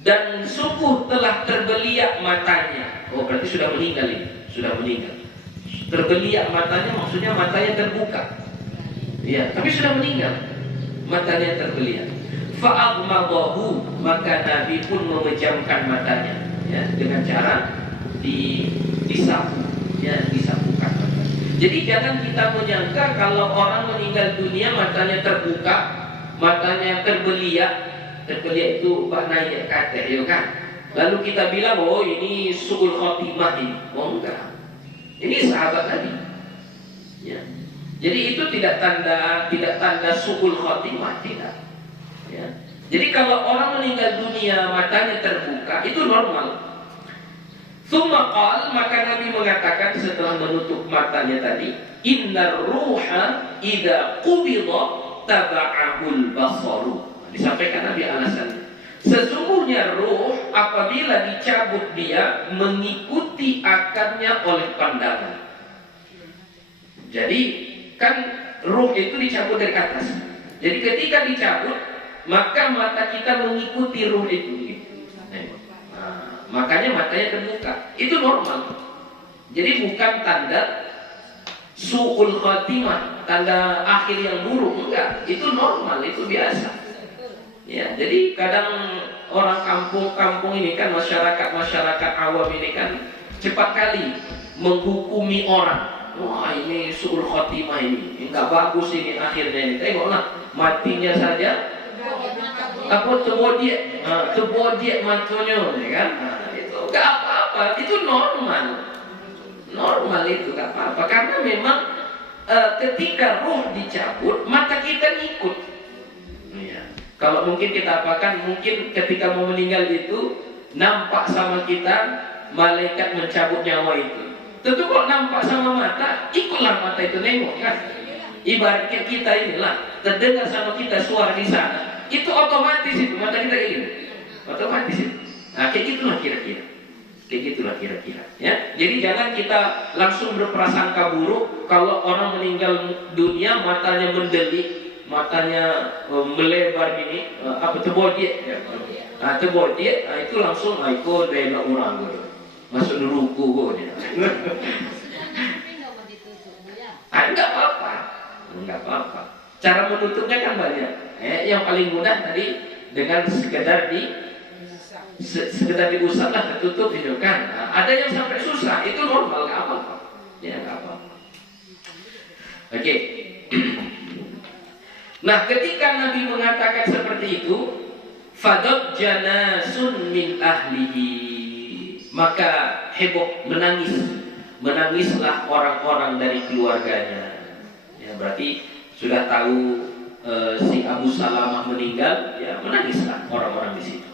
dan sungguh telah terbeliak matanya. Oh, berarti sudah meninggal ini, sudah meninggal. Terbeliak matanya maksudnya matanya terbuka. Iya, tapi sudah meninggal. Matanya terbeliak. Fa aghmadahu, maka Nabi pun memejamkan matanya, ya, dengan cara disapu, ya, disapukan matanya. Jadi jangan kita menyangka kalau orang meninggal dunia matanya terbuka, matanya terbeliak. Terbeliak itu maknanya kata, ya kan? Lalu kita bilang, oh ini su'ul khotimah ini. Oh enggak. Ini sahabat Nabi. Ya. Jadi itu tidak tanda su'ul khotimah, tidak. Ya. Jadi kalau orang meninggal dunia matanya terbuka, itu normal. Tsumma qala, maka Nabi mengatakan setelah menutup matanya tadi, innar ruha idza qubida taba'ahul basaru. Disampaikan Nabi alasannya. Sesungguhnya ruh apabila dicabut dia mengikuti akarnya oleh pandangan. Jadi kan ruh itu dicabut dari atas. Jadi ketika dicabut, maka mata kita mengikuti ruh itu. Makanya matanya terbuka. Itu normal. Jadi bukan tanda su'ul khatimah, tanda akhir yang buruk, enggak. Itu normal, itu biasa. Ya, jadi kadang orang kampung-kampung ini kan, masyarakat awam ini kan cepat kali menghukumi orang. Wah, ini su'ul khatimah ini enggak bagus ini akhirnya ini. Tengoklah matinya saja. Apa terbodiek matanya, ya kan? Nah, itu enggak apa-apa, itu normal. Normal itu enggak apa-apa karena memang ketika roh dicabut, mata kita ngikut. Ya. Kalau mungkin kita apakan, mungkin ketika mau meninggal itu nampak sama kita malaikat mencabut nyawa itu. Tentu kalau nampak sama mata, ikutlah mata itu nengok kan. Ibaratnya kita inilah terdengar sama kita suara di sana. Itu otomatis itu mata kita ini, otomatis itu. Nah, kayak gitulah kira-kira, ya. Jadi jangan kita langsung berprasangka buruk kalau orang meninggal dunia matanya mendelik, matanya melebar gini, terbodiek, ya. Nah, terbodiek, itu langsung ikut bela orang gitu. Masuk neruku dia. Enggak apa-apa. Cara menutupnya kan banyak. Yang paling mudah tadi dengan sekedar diusap lah, tertutup gitu kan. Nah, ada yang sampai susah, itu normal, nggak apa-apa. Ya nggak apa-apa. Oke. Nah, ketika Nabi mengatakan seperti itu, fadad janasun min ahlihi, maka heboh, menangislah orang-orang dari keluarganya. Ya, berarti sudah tahu si Abu Salamah meninggal, ya menangislah orang-orang di situ.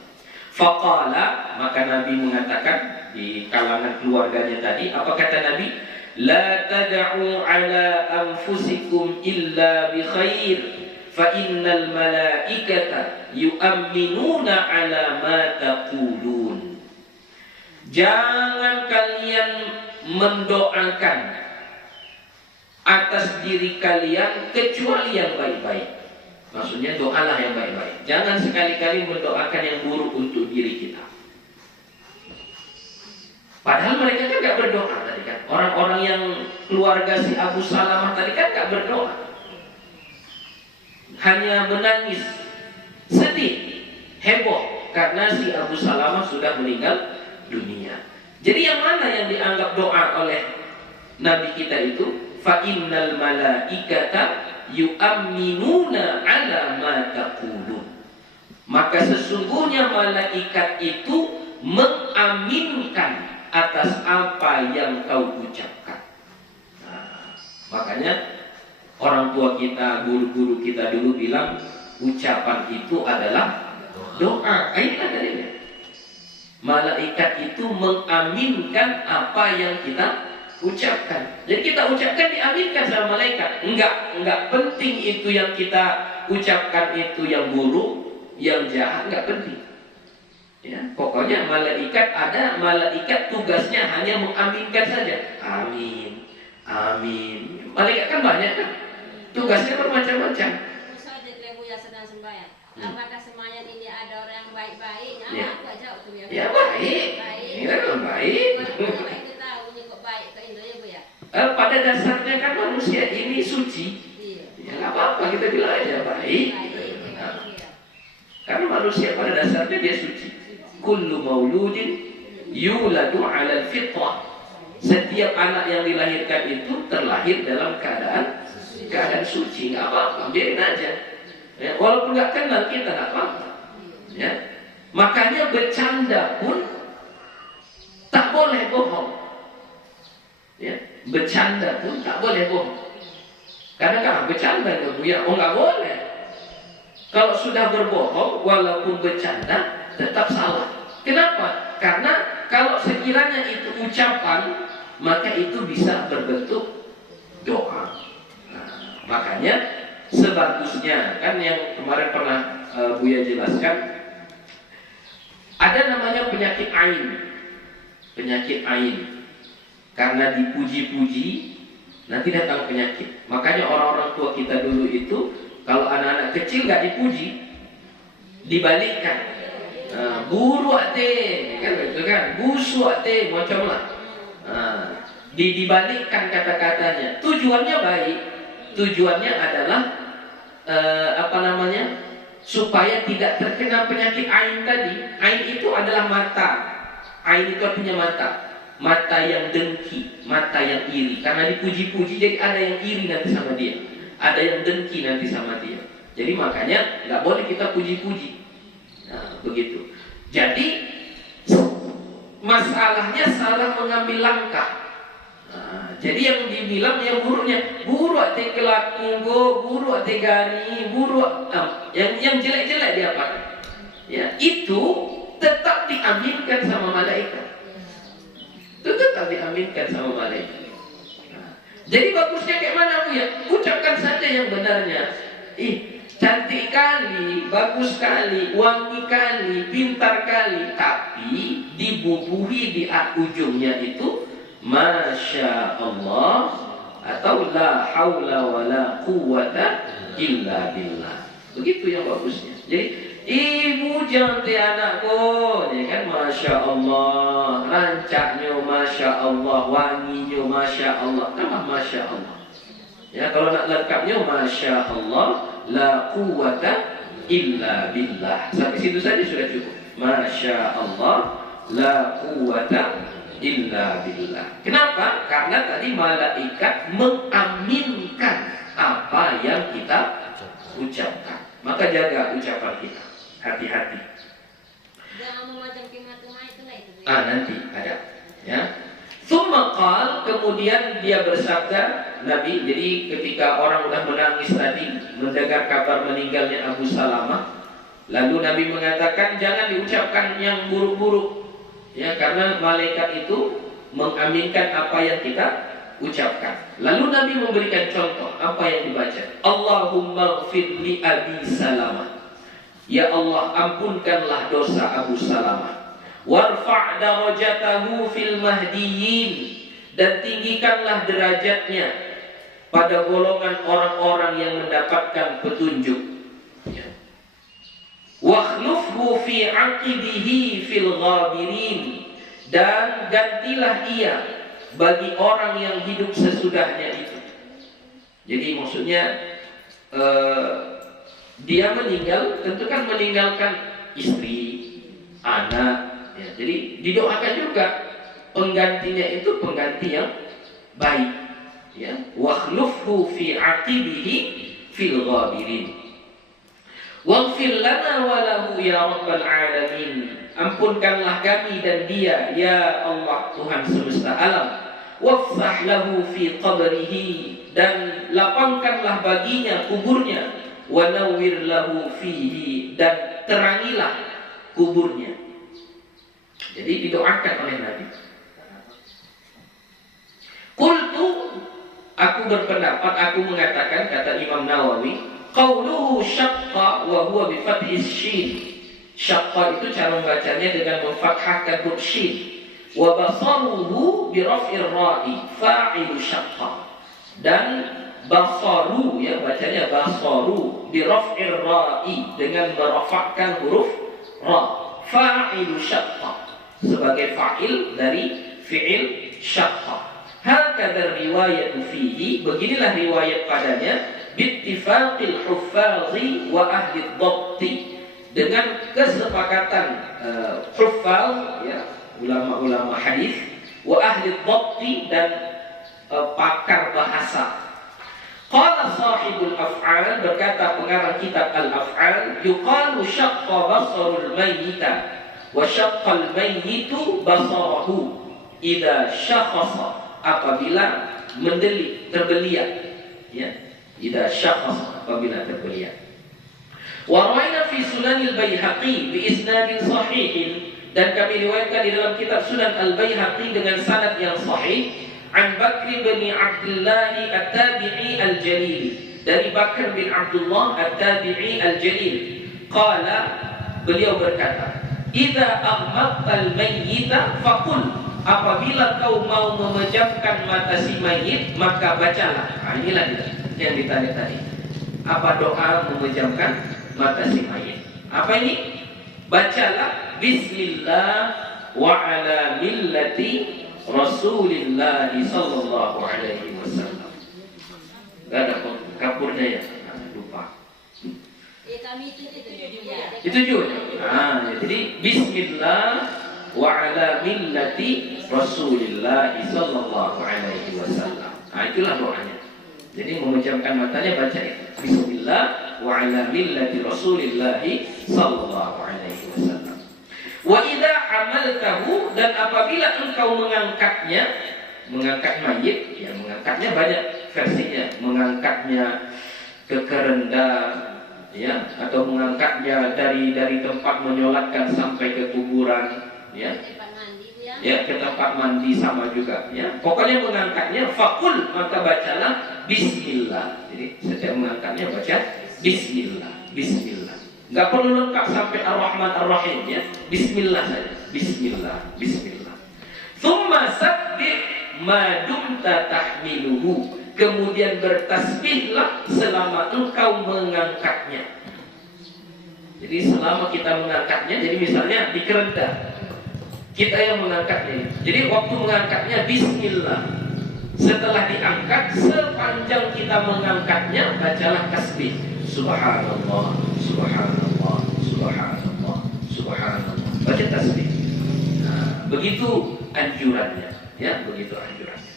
Faqala, maka Nabi mengatakan di kalangan keluarganya tadi, apa kata Nabi? La tad'u ala anfusikum illa bi khair, fa innal malaikata yu'minuna ala ma taqulun. Jangan kalian mendoakan atas diri kalian kecuali yang baik-baik. Maksudnya doalah yang baik-baik. Jangan sekali-kali mendoakan yang buruk untuk diri kita. Padahal mereka kan gak berdoa tadi kan. Orang-orang yang keluarga si Abu Salamah tadi kan gak berdoa. Hanya menangis, sedih, heboh karena si Abu Salamah sudah meninggal dunia. Jadi yang mana yang dianggap doa oleh Nabi kita itu? Fa innal malaikata yu'minuna ala ma taqulun. Maka sesungguhnya malaikat itu mengaminkan atas apa yang kau ucapkan. Nah, makanya orang tua kita, guru-guru kita dulu bilang ucapan itu adalah doa. Ini adanya. Malaikat itu mengaminkan apa yang kita ucapkan. Jadi kita ucapkan diaminkan sama malaikat. Enggak penting itu yang kita ucapkan itu yang buruk, yang jahat, enggak penting. Ya, pokoknya malaikat tugasnya hanya mengaminkan saja. Amin, amin. Malaikat kan banyak kan, tugasnya bermacam-macam. Misalnya lebu yang sedang sembahyang, apakah semayang ini ada orang yang baik-baik? Ya. Aku aja waktu biasa. Ya baik, ya kan baik. Kalau itu tahu kok baik ke Indo ya Bu ya. Pada dasarnya kan manusia ini suci. Iya. Ya nggak apa-apa, kita bilang aja baik. Nah, karena manusia pada dasarnya dia suci. Kullu mauludin yuladu 'alal fitrah. Setiap anak yang dilahirkan itu terlahir dalam keadaan suci, nggak apa-apa, biarin aja. Ya, walaupun nggak kenal kita nggak apa-apa. Ya, makanya bercanda pun tak boleh bohong. Ya, bercanda pun tak boleh bohong. Karena kan bercanda itu ya, nggak boleh. Kalau sudah berbohong, walaupun bercanda tetap salah. Kenapa? Karena kalau sekiranya itu ucapan, maka itu bisa berbentuk doa. Nah, makanya sebagusnya kan yang kemarin pernah Buya jelaskan, ada namanya penyakit ain. Penyakit ain. Karena dipuji-puji nanti datang penyakit. Makanya orang-orang tua kita dulu itu kalau anak-anak kecil nggak dipuji, dibalikkan. Buru ate, kan begitu kan? Busu ate, macam lah. Dibalikkan kata-katanya. Tujuannya baik. Tujuannya adalah supaya tidak terkena penyakit ain tadi. Ain itu adalah mata. Ain itu artinya mata. Mata yang dengki, mata yang iri. Karena dipuji-puji, jadi ada yang iri nanti sama dia. Ada yang dengki nanti sama dia. Jadi makanya nggak boleh kita puji-puji. Nah, begitu. Jadi masalahnya salah mengambil langkah. Nah, jadi yang dibilang yang buruknya, buru ate kelakunggo, buru ate gani, buru yang jelek-jelek dia pakai. Ya, itu tetap diaminkan sama malaikat. Itu tetap diaminkan sama malaikat. Nah, jadi bagusnya kayak mana Bu ya? Ucapkan saja yang benarnya. Cantik kali, bagus kali, wangi kali, pintar kali, tapi dibubuhi di ujungnya itu Masya Allah atau la haula wa la quwwata illa billah. Begitu yang bagusnya. Jadi ibu cantik anakku, ya kan, Masya Allah, rancaknya Masya Allah, wanginya Masya Allah, tambah Masya Allah. Ya, kalau nak lengkapnya Masya Allah, la quwwata illa billah. Sampai situ saja sudah cukup. Masya Allah, la quwwata illa billah. Kenapa? Karena tadi malaikat mengaminkan apa yang kita ucapkan. Maka jaga ucapan kita. Hati-hati. Jangan memacam kemah-kemah itu lah itu. Nanti ada. Ya. Tsumma qal, kemudian dia bersabda, Nabi, jadi ketika orang sudah menangis tadi mendengar kabar meninggalnya Abu Salamah, lalu Nabi mengatakan jangan diucapkan yang buruk-buruk, ya, karena malaikat itu mengaminkan apa yang kita ucapkan. Lalu Nabi memberikan contoh apa yang dibaca. Allahumma ighfir li Abi Salamah. Ya Allah, ampunkanlah dosa Abu Salamah. Warfa' darajatahu fil mahdiyyin, dan tinggikanlah derajatnya pada golongan orang-orang yang mendapatkan petunjuk. Wakhlufhu fi 'aqibihi fil ghabirin, dan gantilah ia bagi orang yang hidup sesudahnya itu. Jadi maksudnya dia meninggal, tentu kan meninggalkan istri, anak, ya. Jadi didoakan juga penggantinya itu pengganti yang baik, ya. Wakhlufhu fi 'aqibihi fil ghabirin. Waghfir lana wa lahu ya rabbal alamin. Ampunkanlah kami dan dia, ya Allah Tuhan semesta alam. Wafsah lahu fi qabrihi, dan lapangkanlah baginya kuburnya. Wa nawwir lahu fihi, dan terangilah kuburnya. Jadi didoakan oleh Nabi. Qultu, aku berpendapat, aku mengatakan, kata Imam Nawawi, qauluhu syaqqa wa huwa bi fathis shin. Syaqqa itu cara membacanya dengan memfathahkan huruf shin. Wa basaruhu bi raf'ir ra'i, fa'ilu syaqqa. Dan basaru, ya bacanya basaru bi raf'ir ra'i, dengan merafa'kan huruf ra. Fa'ilu syaqqa, sebagai fa'il dari fi'il syaqqa. Hakadha riwayatu fihi, beginilah riwayat padanya, bittifaqil huffazi wa ahli dhabti, dengan kesepakatan huffaz, ya, ulama-ulama hadis, wa ahli dhabti, dan pakar bahasa. Qala sahibul af'al, berkata pengarang kitab al-af'al, yuqalu syaqqa basarul mayyita wa syaqqal mayyitu basarahu idza syakhasa, apabila mendelik, terbeliak, ya. Idza syakhasa, apabila terbeliak. Wa rawaina fi Sunanil Baihaqi bi isnadin sahihin, dan kami riwayatkan di dalam kitab Sunan Al-Baihaqi dengan sanad yang sahih, an Bakr bin Abdullah At-Tabi'i Al-Jalil, dari Bakr bin Abdullah At-Tabi'i Al-Jalil. Qala, beliau berkata, idza aghmadtal mayyita faqul, apabila kau mau memejamkan mata si mayit, maka bacalah. Nah, inilah yang ditanya tadi. Apa doa memejamkan mata si mayit? Apa ini? Bacalah Bismillah wa ala millati Rasulillah sallallahu alaihi wasallam. Gak ada kapurnya ya? Lupa. Kami itu ya. Itu juga. Nah, jadi Bismillah wa ala millati Rasulillah sallallahu alaihi wasallam. Nah, itulah doanya. Jadi memejamkan matanya baca itu. Bismillah wa ala millati Rasulillah sallallahu alaihi wasallam. Wa idza amaltahu, dan apabila engkau mengangkatnya, mengangkat mayit, ya mengangkatnya banyak versinya, mengangkatnya ke kerenda, ya, atau mengangkatnya dari tempat menyolatkan sampai ke kuburan, ya. Ya, ke tempat mandi sama juga, ya. Pokoknya mengangkatnya faqul, maka bacalah Bismillah. Jadi setiap mengangkatnya baca Bismillah, Bismillah. Enggak perlu lengkap sampai Ar-Rahman Ar-Rahim, ya. Bismillah saja. Bismillah, Bismillah. Tsumma sabbih ma dumta tahmiluhu. Kemudian bertasbihlah selama engkau mengangkatnya. Jadi selama kita mengangkatnya, jadi misalnya di kerenda, kita yang mengangkatnya. Jadi waktu mengangkatnya Bismillah. Setelah diangkat, sepanjang kita mengangkatnya, bacalah tasbih. Subhanallah, Subhanallah, Subhanallah, Subhanallah. Baca tasbih. Nah, begitu anjurannya, ya, begitu anjurannya.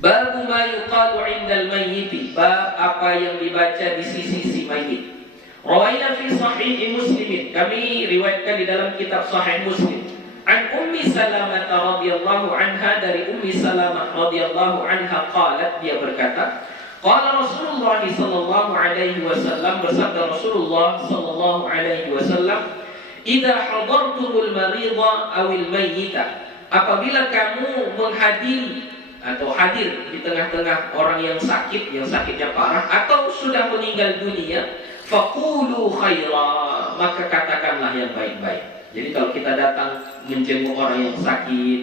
Babu ma yuqalu 'indal mayyit, bab apa yang dibaca di sisi si mayit. Rawaina fi sahih Muslim, kami riwayatkan di dalam kitab Sahih Muslim. An Ummi Salamah radhiyallahu anha, dari Ummi Salamah radhiyallahu anha qalat, dia berkata, qala Rasulullah sallallahu alaihi wasallam, bersabda Rasulullah sallallahu alaihi wasallam, idza hadartumul marida awil mayyita, apabila kamu menghadiri atau hadir di tengah-tengah orang yang sakit, yang sakitnya parah, atau sudah meninggal dunia, faqulu khaira, maka katakanlah yang baik-baik. Jadi kalau kita datang menjenguk orang yang sakit,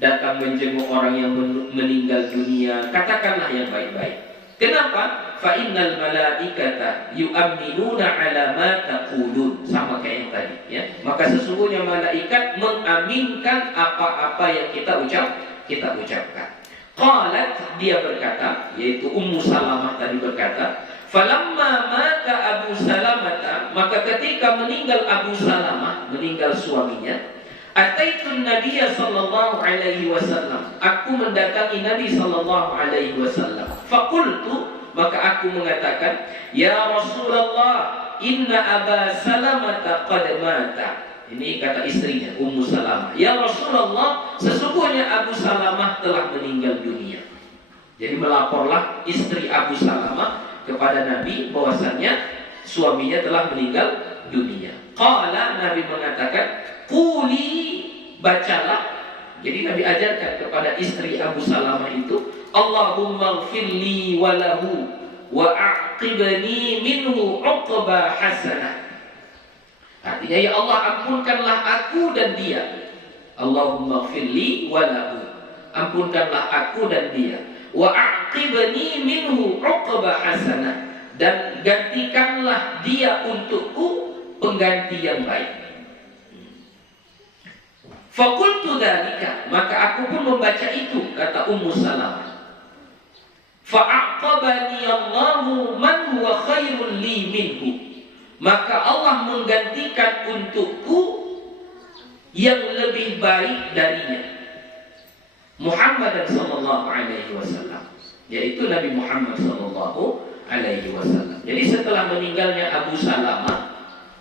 datang menjenguk orang yang meninggal dunia, katakanlah yang baik-baik. Kenapa? Fa innal malaikata yu'minuna 'ala ma taqulun, sama kayak yang tadi ya. Maka sesungguhnya malaikat mengaminkan apa-apa yang kita ucapkan. Qalat, dia berkata, yaitu Ummu Salamah tadi berkata, falamma mata Abu Salamah, maka ketika meninggal Abu Salamah, meninggal suaminya, ataitun Nabiya sallallahu alaihi wasallam, aku mendatangi Nabi sallallahu alaihi wasallam. Faqultu, maka aku mengatakan, ya Rasulullah, inna Aba Salamah qad mata. Ini kata istrinya, Ummu Salamah. Ya Rasulullah, sesungguhnya Abu Salamah telah meninggal dunia. Jadi melaporlah istri Abu Salamah kepada Nabi bahwasannya suaminya telah meninggal dunia. Qala, Nabi mengatakan, quli, bacalah. Jadi Nabi ajarkan kepada istri Abu Salamah itu, Allahumma ighfirli wa lahu wa a'qibni minhu 'uqba hasanah. Artinya, ya Allah, ampunkanlah aku dan dia. Allahumma ighfirli wa lahu, ampunkanlah aku dan dia. Wa a'qibni minhu 'uqba hasanah, dan gantikanlah dia untukku pengganti yang baik. Faqultu dzalika, maka aku pun membaca itu, kata Ummu Salamah. Fa'aqabani Allahu man huwa khairul li minhu, maka Allah menggantikan untukku yang lebih baik darinya, Muhammad sallallahu alaihi wasallam, yaitu Nabi Muhammad sallallahu alaihi wasallam. Jadi setelah meninggalnya Abu Salamah,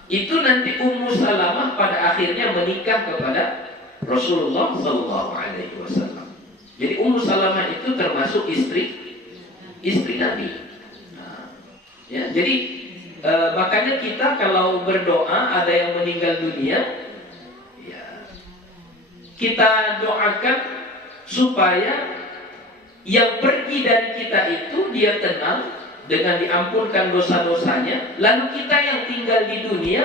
itu nanti Ummu Salamah pada akhirnya menikah kepada Rasulullah sallallahu alaihi wasallam. Jadi Ummu Salamah itu termasuk istri Nabi. Nah, ya, jadi makanya kita kalau berdoa ada yang meninggal dunia, ya, kita doakan supaya yang pergi dari kita itu dia tenang dengan diampunkan dosa-dosanya, lalu kita yang tinggal di dunia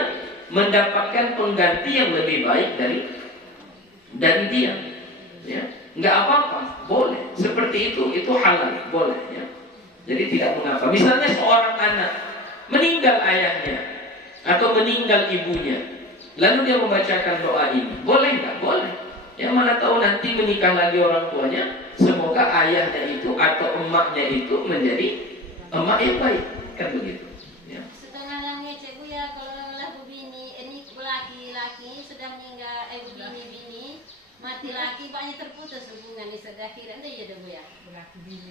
mendapatkan pengganti yang lebih baik dari dia. Ya, nggak apa-apa, boleh seperti itu halal, boleh ya. Jadi tidak mengapa. Misalnya seorang anak meninggal ayahnya atau meninggal ibunya, lalu dia membacakan doa ini, boleh nggak? Boleh. Ya, mana tahu nanti menikah lagi orang tuanya, semoga ayahnya itu atau emaknya itu menjadi emak yang baik, kan begitu. Ya. Setengah langit cikgu ya, kalau lah bini ini laki-laki sudah meninggal, bini mati laki, banyak terputus hubungan di akhirat itu ya dong ya.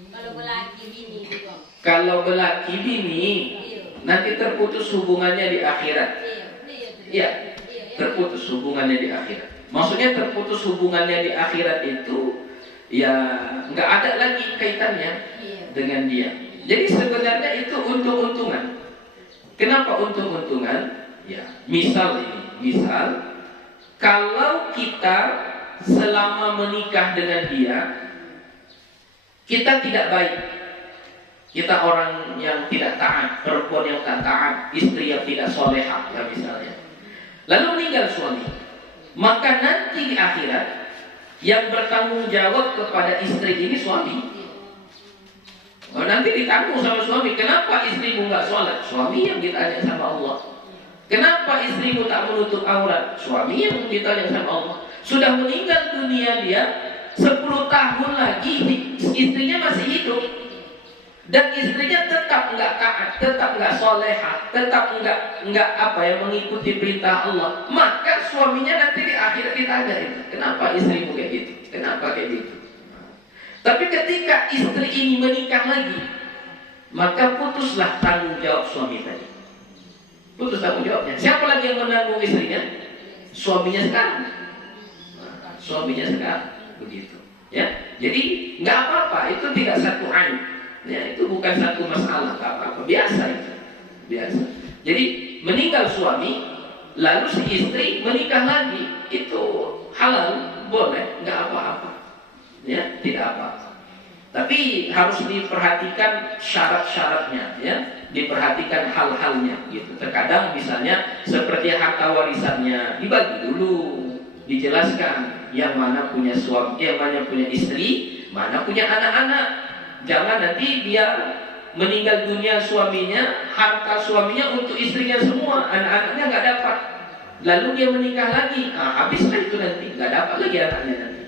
Kalau belaki bini juga. Kalau belaki bini nanti terputus hubungannya di akhirat. Iya, terputus hubungannya di akhirat. Maksudnya terputus hubungannya di akhirat itu ya nggak ada lagi kaitannya dengan dia. Jadi sebenarnya itu untung-untungan. Kenapa untung-untungan? Ya, misal kalau kita selama menikah dengan dia, kita tidak baik, kita orang yang tidak taat, perempuan yang tak taat, istri yang tidak solehah ya misalnya, lalu meninggal suami, maka nanti di akhirat yang bertanggung jawab kepada istri ini suami. Nanti ditanggung sama suami. Kenapa istrimu nggak sholat? Suami yang ditanya sama Allah. Kenapa istrimu tak menutup aurat? Suami yang ditanya sama Allah. Sudah meninggal dunia dia, 10 tahun lagi istrinya masih hidup, dan istrinya tetap nggak taat, tetap nggak solehah, tetap nggak mengikuti perintah Allah, maka suaminya nanti di akhirat ditanya itu, kenapa istrimu kayak gitu, kenapa kayak gitu. Tapi ketika istri ini menikah lagi, maka putuslah tanggung jawab suami tadi, putus tanggung jawabnya. Siapa lagi yang menanggung istrinya? Suaminya sekarang. Suaminya sekarang, begitu. Ya, jadi nggak apa-apa, itu tidak satu aib. Ya, itu bukan satu masalah, nggak apa-apa, biasa itu, biasa. Jadi meninggal suami, lalu si istri menikah lagi, itu halal, boleh, nggak apa-apa. Ya, tidak apa-apa. Tapi harus diperhatikan syarat-syaratnya, ya, diperhatikan hal-halnya gitu. Terkadang misalnya seperti harta warisannya dibagi dulu, dijelaskan yang mana punya suami, yang mana punya istri, mana punya anak-anak. Jangan nanti dia meninggal dunia suaminya, harta suaminya untuk istrinya semua, anak-anaknya nggak dapat. Lalu dia menikah lagi, habislah itu nanti, nggak dapat lagi anaknya nanti.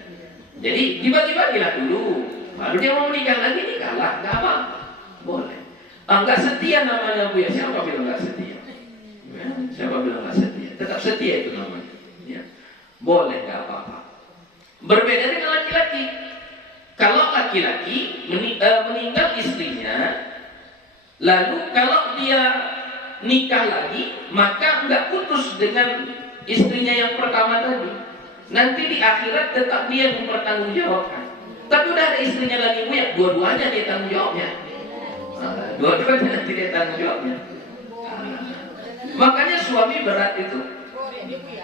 Jadi dibagi-bagilah dulu. Baru dia mau menikah lagi, nikahlah, nggak apa, boleh. Nggak setia namanya Bu ya, siapa bilang nggak setia? Ya, siapa bilang nggak setia? Tetap setia itu namanya. Ya. Boleh, nggak apa-apa. Berbeda dengan laki-laki. Kalau laki-laki meninggal istrinya, lalu kalau dia nikah lagi, maka nggak putus dengan istrinya yang pertama tadi. Nanti di akhirat tetap dia yang mempertanggungjawabkan. Tapi udah ada istrinya lagi Bu ya, dua-duanya dia tanggung jawabnya. Dua-duanya nanti dia tanggung jawabnya. Makanya suami berat itu.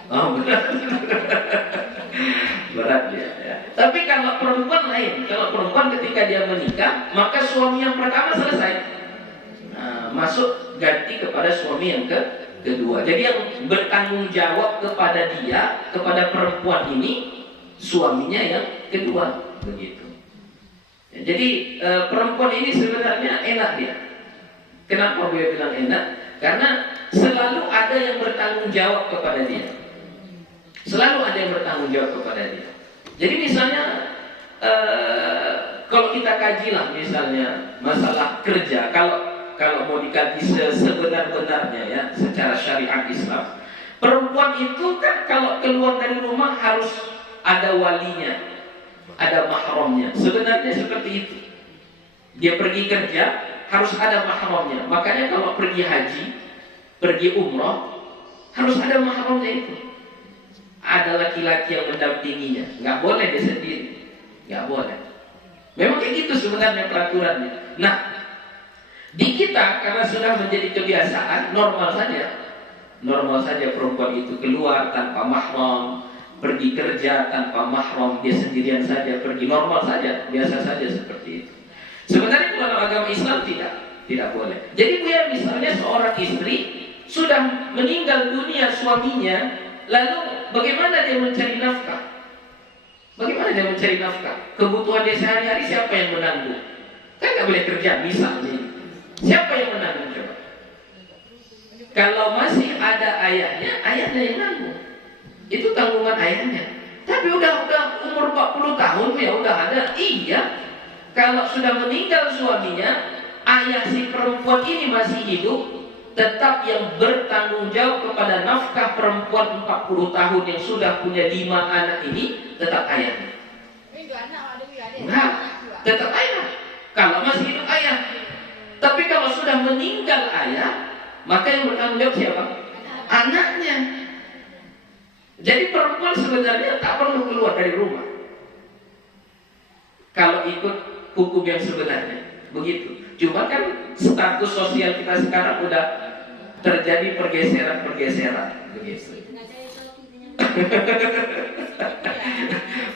Berat. Berat dia. Ya. Tapi kalau perempuan lain, kalau perempuan ketika dia menikah, maka suami yang pertama selesai. Masuk ganti kepada suami yang kedua. Jadi yang bertanggung jawab kepada dia, kepada perempuan ini, suaminya yang kedua. Begitu. Ya, jadi perempuan ini sebenarnya enak dia. Kenapa gue bilang enak? Karena selalu ada yang bertanggung jawab kepada dia. Selalu ada yang bertanggung jawab kepada dia. Jadi misalnya kalau kita kajilah misalnya masalah kerja, kalau mau dikaji sebenar-benarnya ya secara syariat Islam, perempuan itu kan kalau keluar dari rumah harus ada walinya, ada mahramnya. Sebenarnya seperti itu. Dia pergi kerja harus ada mahramnya. Makanya kalau pergi haji, pergi umroh harus ada mahramnya itu. Ada laki-laki yang mendampinginya. Nggak boleh dia sendiri. Nggak boleh. Memang kayak gitu sebenarnya peraturannya. Nah, di kita karena sudah menjadi kebiasaan, normal saja. Normal saja perempuan itu keluar tanpa mahram, pergi kerja tanpa mahram, dia sendirian saja pergi, normal saja, biasa saja seperti itu. Sebenarnya dalam agama Islam tidak boleh. Jadi Bu ya, misalnya seorang istri sudah meninggal dunia suaminya, lalu bagaimana dia mencari nafkah? Bagaimana dia mencari nafkah? Kebutuhan dia sehari-hari siapa yang menanggung? Kan nggak boleh kerja misalnya. Siapa yang menanggung coba? Kalau masih ada ayahnya yang nanggung. Itu tanggungan ayahnya. Tapi udah umur 40 tahun ya udah ada. Iya. Kalau sudah meninggal suaminya, ayah si perempuan ini masih hidup, tetap yang bertanggung jawab kepada nafkah perempuan 40 tahun yang sudah punya 5 anak ini tetap ayahnya. Nah, tetap ayah. Kalau masih hidup ayah. Tapi kalau sudah meninggal ayah, maka yang bertanggung jawab siapa? Anaknya. Jadi perempuan sebenarnya tak perlu keluar dari rumah. Kalau ikut hukum yang sebenarnya, begitu. Cuma kan status sosial kita sekarang udah terjadi pergeseran, begitu.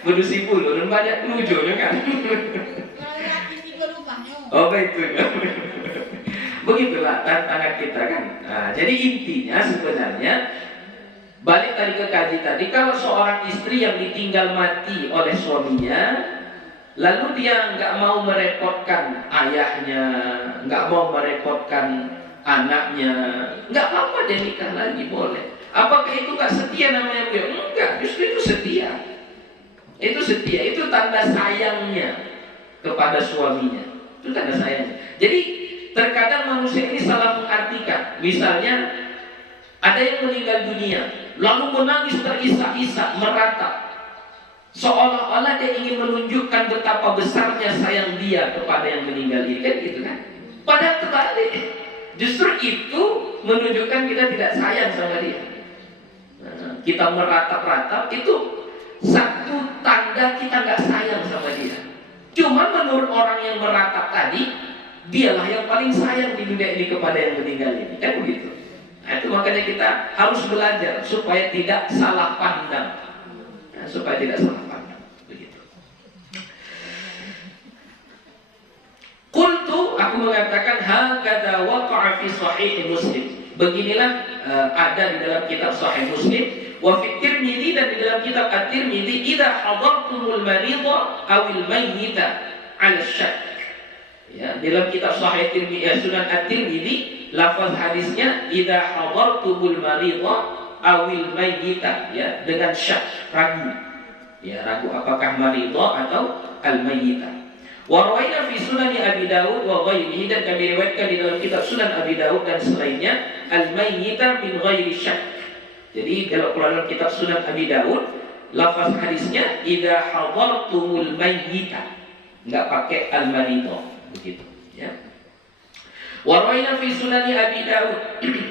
Berusi bulu dan banyak lucunya kan. Oh begitu. Begitulah tantangan kita kan. Nah, jadi intinya sebenarnya balik tadi ke kaji tadi, kalau seorang istri yang ditinggal mati oleh suaminya, lalu dia nggak mau merepotkan ayahnya, nggak mau merepotkan anaknya, nggak apa-apa dia nikah lagi, boleh. Apakah itu nggak setia namanya? Enggak, justru itu setia. Itu setia, itu tanda sayangnya kepada suaminya. Itu tanda sayangnya. Jadi terkadang manusia ini salah mengartikan. Misalnya ada yang meninggal dunia, lalu menangis terisak-isak, meratap, seolah-olah dia ingin menunjukkan betapa besarnya sayang dia kepada yang meninggal ini, kan gitu kan? Padahal terbalik, justru itu menunjukkan kita tidak sayang sama dia. Kita meratap-ratap itu satu tanda kita nggak sayang sama dia. Cuma menurut orang yang meratap tadi, dialah yang paling sayang di dunia ini kepada yang meninggal ini, kan begitu? Nah, itu makanya kita harus belajar supaya tidak salah pandang, supaya tidak salah pandang, begitu. Aku mengatakan hakadha waqa'a fi sahih Muslim. Beginilah ada di dalam kitab Sahih Muslim, wa fi Tirmidzi, dan di dalam kitab At-Tirmidzi, idza hadartumul marida awil mayyita 'ala syak. Ya, dalam kitab Sahih Tirmidzi, Sunan At-Tirmidzi, lafaz hadisnya idza hadartumul marida awil mayyita, ya, dengan syak, ragu. Ya, ragu apakah marida atau al-mayyita. Wa rawaina fi Sunan Abi Dawud wa ghairihi, dan kami riwayatkan di dalam kitab Sunan Abi Dawud dan selainnya, al-mayyita min ghairi syak. Jadi kalau dalam kitab Sunan Abi Dawud, lafaz hadisnya idza hadartumul mayyita, enggak pakai al-marida, begitu, ya. Wa rawaina fi Sunan Abi Dawud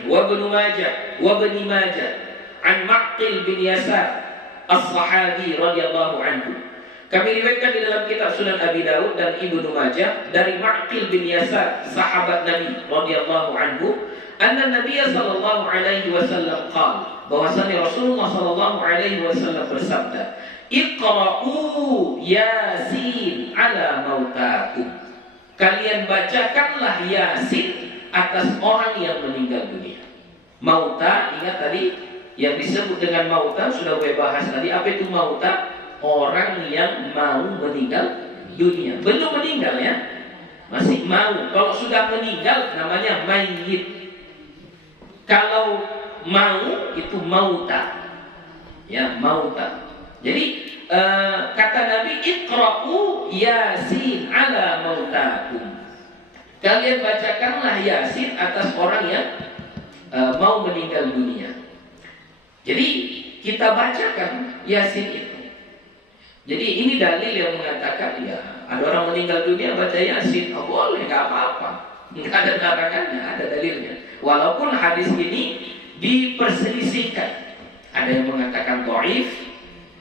wa Ibnu Majah an Ma'qil bin Yasar as-sahabi radhiyallahu anhu. Kami riwayatkan di dalam kitab Sunan Abi Dawud dan Ibnu Majah dari Ma'qil bin Yasar, sahabat Nabi radhiyallahu anhu, anna Nabi sallallahu alaihi wasallam qala, bahwasanya Rasulullah sallallahu alaihi wasallam bersabda, Iqra'u Yasin ala mautakum. Kalian bacakanlah Yasin atas orang yang meninggal dunia. Mauta, ingat tadi yang disebut dengan mauta sudah gue bahas tadi. Apa itu mauta? Orang yang mau meninggal dunia. Belum meninggal, ya, masih mau. Kalau sudah meninggal namanya mayyit. Kalau mau itu mauta, ya, mauta. Jadi kata Nabi, Iqra'u Yasin ala mautakum. Kalian bacakanlah Yasin atas orang yang mau meninggal dunia. Jadi kita bacakan Yasin itu. Jadi ini dalil yang mengatakan, ya, ada orang meninggal dunia baca Yasin, oh, boleh, nggak apa-apa, nggak ada larangannya, ada dalilnya. Walaupun hadis ini diperselisihkan, ada yang mengatakan dhaif,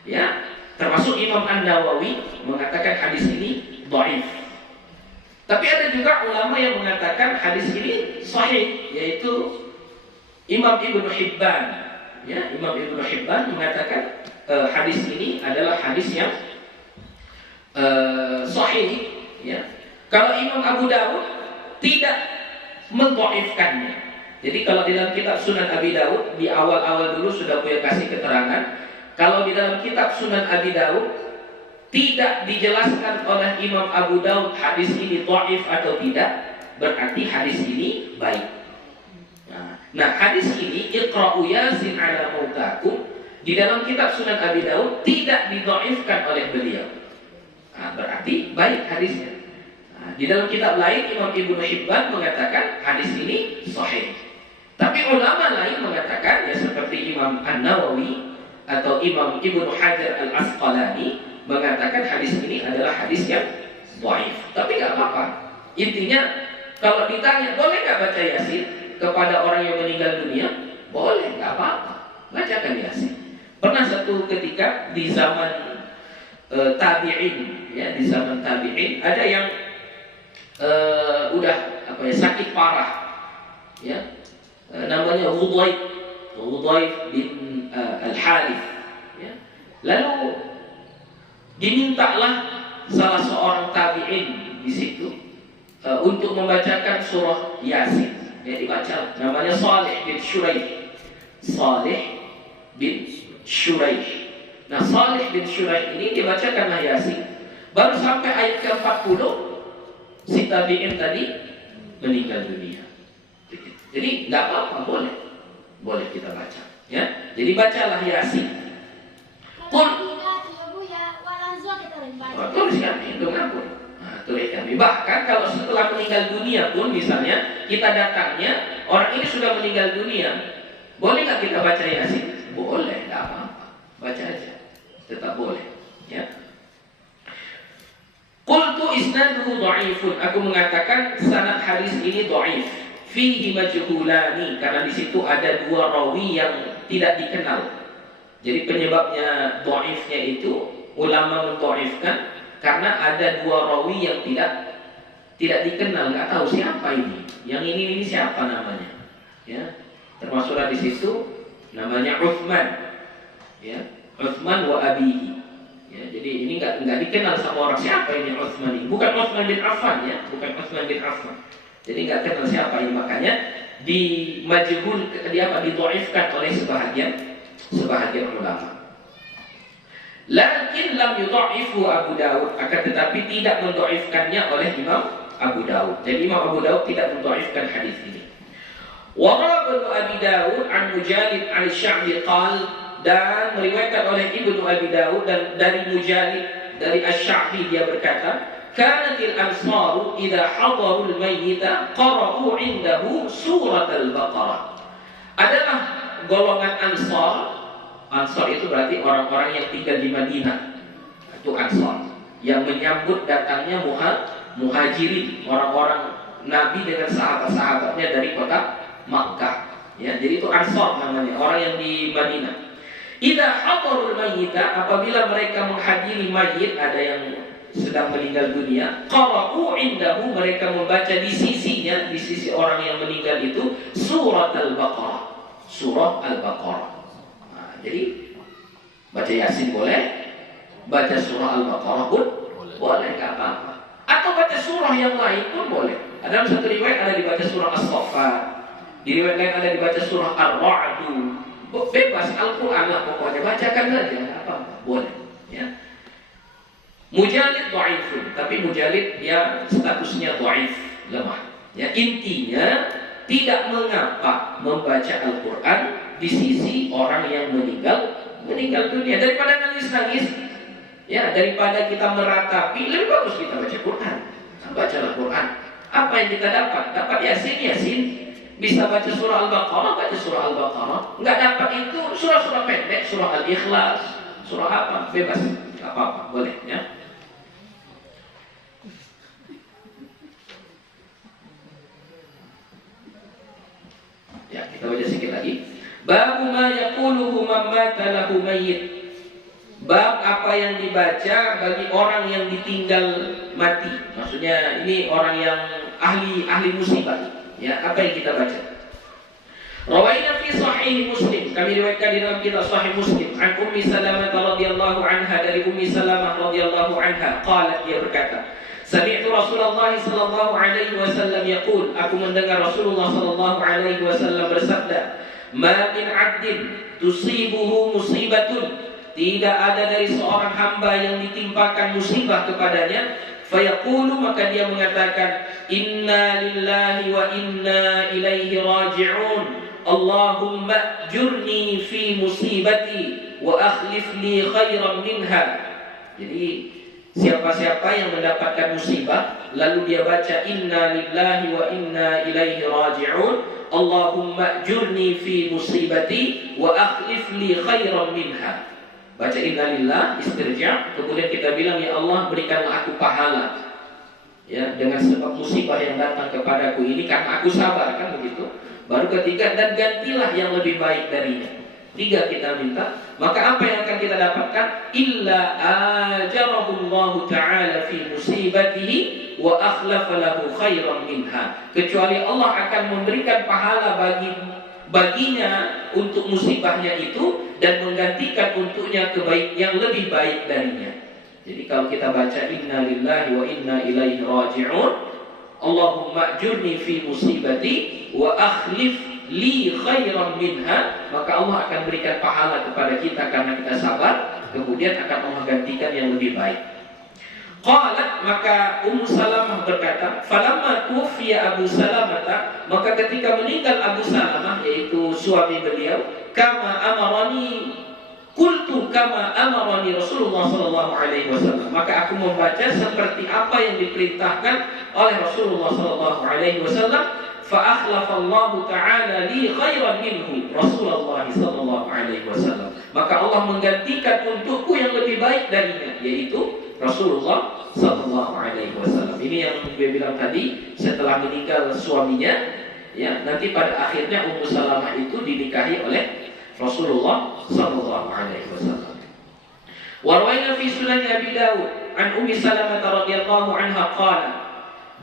ya, termasuk Imam An-Nawawi mengatakan hadis ini dhaif. Tapi ada juga ulama yang mengatakan hadis ini sahih, yaitu Imam Ibnu Hibban. Ya, Imam Ibnu Hibban mengatakan hadis ini adalah hadis yang sahih. Ya. Kalau Imam Abu Dawud tidak mendhaifkannya. Jadi kalau di dalam kitab Sunan Abi Dawud di awal-awal dulu sudah gue kasih keterangan. Kalau di dalam kitab Sunan Abi Dawud tidak dijelaskan oleh Imam Abu Dawud hadis ini dhaif atau tidak, berarti hadis ini baik. Nah, hadis ini Iqra'u Yasin ala mautakum di dalam kitab Sunan Abi Dawud tidak didhaifkan oleh beliau. Nah, berarti baik hadisnya. Nah, di dalam kitab lain Imam Ibnu Hibban mengatakan hadis ini sahih. Tapi ulama lain mengatakan, ya, seperti Imam An-Nawawi atau Imam Ibnu Hajar Al-Asqalani mengatakan hadis ini adalah hadis yang dhaif. Tapi nggak apa-apa. Intinya kalau ditanya boleh nggak baca Yasin kepada orang yang meninggal dunia, boleh, nggak apa-apa, bacakan Yasin. Pernah satu ketika di zaman tabi'in, ya, di zaman tabi'in ada yang udah sakit parah, ya, namanya Hudayf bin Al-Harith, ya. Lalu dimintalah salah seorang tabi'in di situ untuk membacakan surah Yasin. Ya, dibaca, namanya Salih bin Shuraih. Salih bin Shuraih. Nah, Salih bin Shuraih ini dibacakanlah Yasin. Baru sampai ayat ke-40 si tabi'in tadi meninggal dunia. Jadi nggak apa-apa, boleh kita baca, ya. Jadi bacalah Yasin. Tuliskan itu ngapun. Tuliskan. Bahkan kalau setelah meninggal dunia pun, misalnya kita datangnya orang ini sudah meninggal dunia, boleh nggak kita baca Yasin? Boleh, nggak apa-apa, baca aja, tetap boleh, ya. Qultu isnaduhu dhaifun. Aku mengatakan sanad hadis ini dhaif. Fihi majhulani, karena di situ ada dua rawi yang tidak dikenal. Jadi penyebabnya dhaifnya itu ulama mendhaifkan karena ada dua rawi yang tidak dikenal, nggak tahu siapa ini. Yang ini siapa namanya? Ya, termasuklah di situ namanya Utsman, ya, Utsman wa abihi. Ya, jadi ini nggak dikenal sama orang, siapa ini Utsman ini? Bukan Utsman bin Affan ya, bukan Utsman bin Affan. Jadi nggak kenal siapa ini, makanya didhaifkan oleh sebahagian ulama. Lakin lam yudha'ifu Abu Dawud, akan tetapi tidak mendhaifkannya oleh Imam Abu Dawud. Jadi Imam Abu Dawud tidak mendhaifkan hadis ini. Wa rawa Abi Dawud an Mujalid al-Sya'bi qala, dan meriwayatkan oleh Ibnu Abi Dawud dan dari Mujalid dari Asy-Sya'bi, dia berkata, kanatil ansaru idza hadarul mayyita qara'u 'indahu surat al-Baqarah. Adalah golongan Ansar. Ansar itu berarti orang-orang yang tinggal di Madinah. Itu Ansar yang menyambut datangnya Muhajirin, orang-orang Nabi dengan sahabat-sahabatnya dari kota Makkah. Ya, jadi itu Ansar namanya, orang yang di Madinah. Idza hadarul mayyita, apabila mereka menghadiri mayit, ada yang sedang meninggal dunia, qara'u 'indahu, mereka membaca di sisinya, di sisi orang yang meninggal itu, surat al-Baqarah. Surah Al-Baqarah. Nah, jadi baca Yasin boleh, baca surah Al-Baqarah pun boleh, enggak apa-apa. Atau baca surah yang lain pun boleh. Ada satu riwayat ada dibaca surah As-Saffat, di riwayat lain ada dibaca surah Ar-Ra'd. Bebas, Al-Quran lah pokoknya, bacakan saja, apa-apa, boleh ya. Mujalid dhaifun, tapi Mujalid dia statusnya dhaif, lemah ya. Intinya tidak mengapa membaca Al-Quran di sisi orang yang meninggal dunia. Daripada nangis-nangis ya, daripada kita meratapi, lebih bagus kita baca Quran. Nah, bacalah Quran. Apa yang kita dapat? Dapat Yasin. Bisa baca surah Al-Baqarah, baca surah Al-Baqarah. Enggak dapat itu surah-surah pendek, surah Al-Ikhlas, surah apa, bebas, enggak apa-apa, boleh ya. Ya, kita baca sedikit lagi. Bab ma yaquluhu man mata lahu mayyit. Bab apa yang dibaca bagi orang yang ditinggal mati. Maksudnya ini orang yang ahli musibah. Ya, apa yang kita baca? Rawaina fi sahih Muslim, kami riwayatkan di dalam kitab Sahih Muslim, an Ummi Salamah radhiyallahu anha, dari Ummi Salamah radhiyallahu anha, qalat, dia berkata, sami'tu Rasulullah sallallahu alaihi wasallam yaqul, aku mendengar Rasulullah sallallahu alaihi wasallam bersabda, ma min 'abdin tusibuhu musibatun, tidak ada dari seorang hamba yang ditimpakan musibah kepadanya, fayaqulu, maka dia mengatakan, inna lillahi wa inna ilaihi raji'un, Allahumma ajurni fi musibati wa akhlif li khairan minha. Jadi siapa-siapa yang mendapatkan musibah lalu dia baca inna lillahi wa inna ilaihi raji'un, Allahumma ajurni fi musibati wa akhlif li khairan minha. Baca innalillah, istirja', kemudian kita bilang, ya Allah, berikanlah aku pahala ya dengan sebab musibah yang datang kepadaku ini karena aku sabar, kan begitu. Baru ketiga, dan gantilah yang lebih baik darinya. Tiga kita minta, maka apa yang akan kita dapatkan? Illa ajarahullahu ta'ala fi musibatihi wa akhlafa lahu khairan minha. Kecuali Allah akan memberikan pahala baginya untuk musibahnya itu dan menggantikan untuknya yang lebih baik darinya. Jadi kalau kita baca inna lillahi wa inna ilaihi raji'un, Allahumma ajurni fi musibati wa akhlif li khairan minha, maka Allah akan berikan pahala kepada kita karena kita sabar, kemudian akan Allah gantikan yang lebih baik. Qalat, maka Ummu Salamah berkata, falamma tuwfiya Abu Salamah, maka ketika meninggal Abu Salamah, yaitu suami beliau, kama amarani, qultu kama amarani Rasulullah sallallahu alaihi wasallam, maka aku membaca seperti apa yang diperintahkan oleh Rasulullah sallallahu alaihi wasallam, fa akhlafa Allah ta'ala li khairan minhu Rasulullah sallallahu alaihi wasallam, maka Allah menggantikan untukku yang lebih baik darinya, yaitu Rasulullah sallallahu alaihi wasallam. Ini yang gue bilang tadi, setelah meninggal suaminya, ya, nanti pada akhirnya Ummu Salamah itu dinikahi oleh Rasulullah sallallahu alaihi wasallam. Wa rawaina fi Sunan Abi Dawud an Ummi Salamah radhiyallahu anha qala,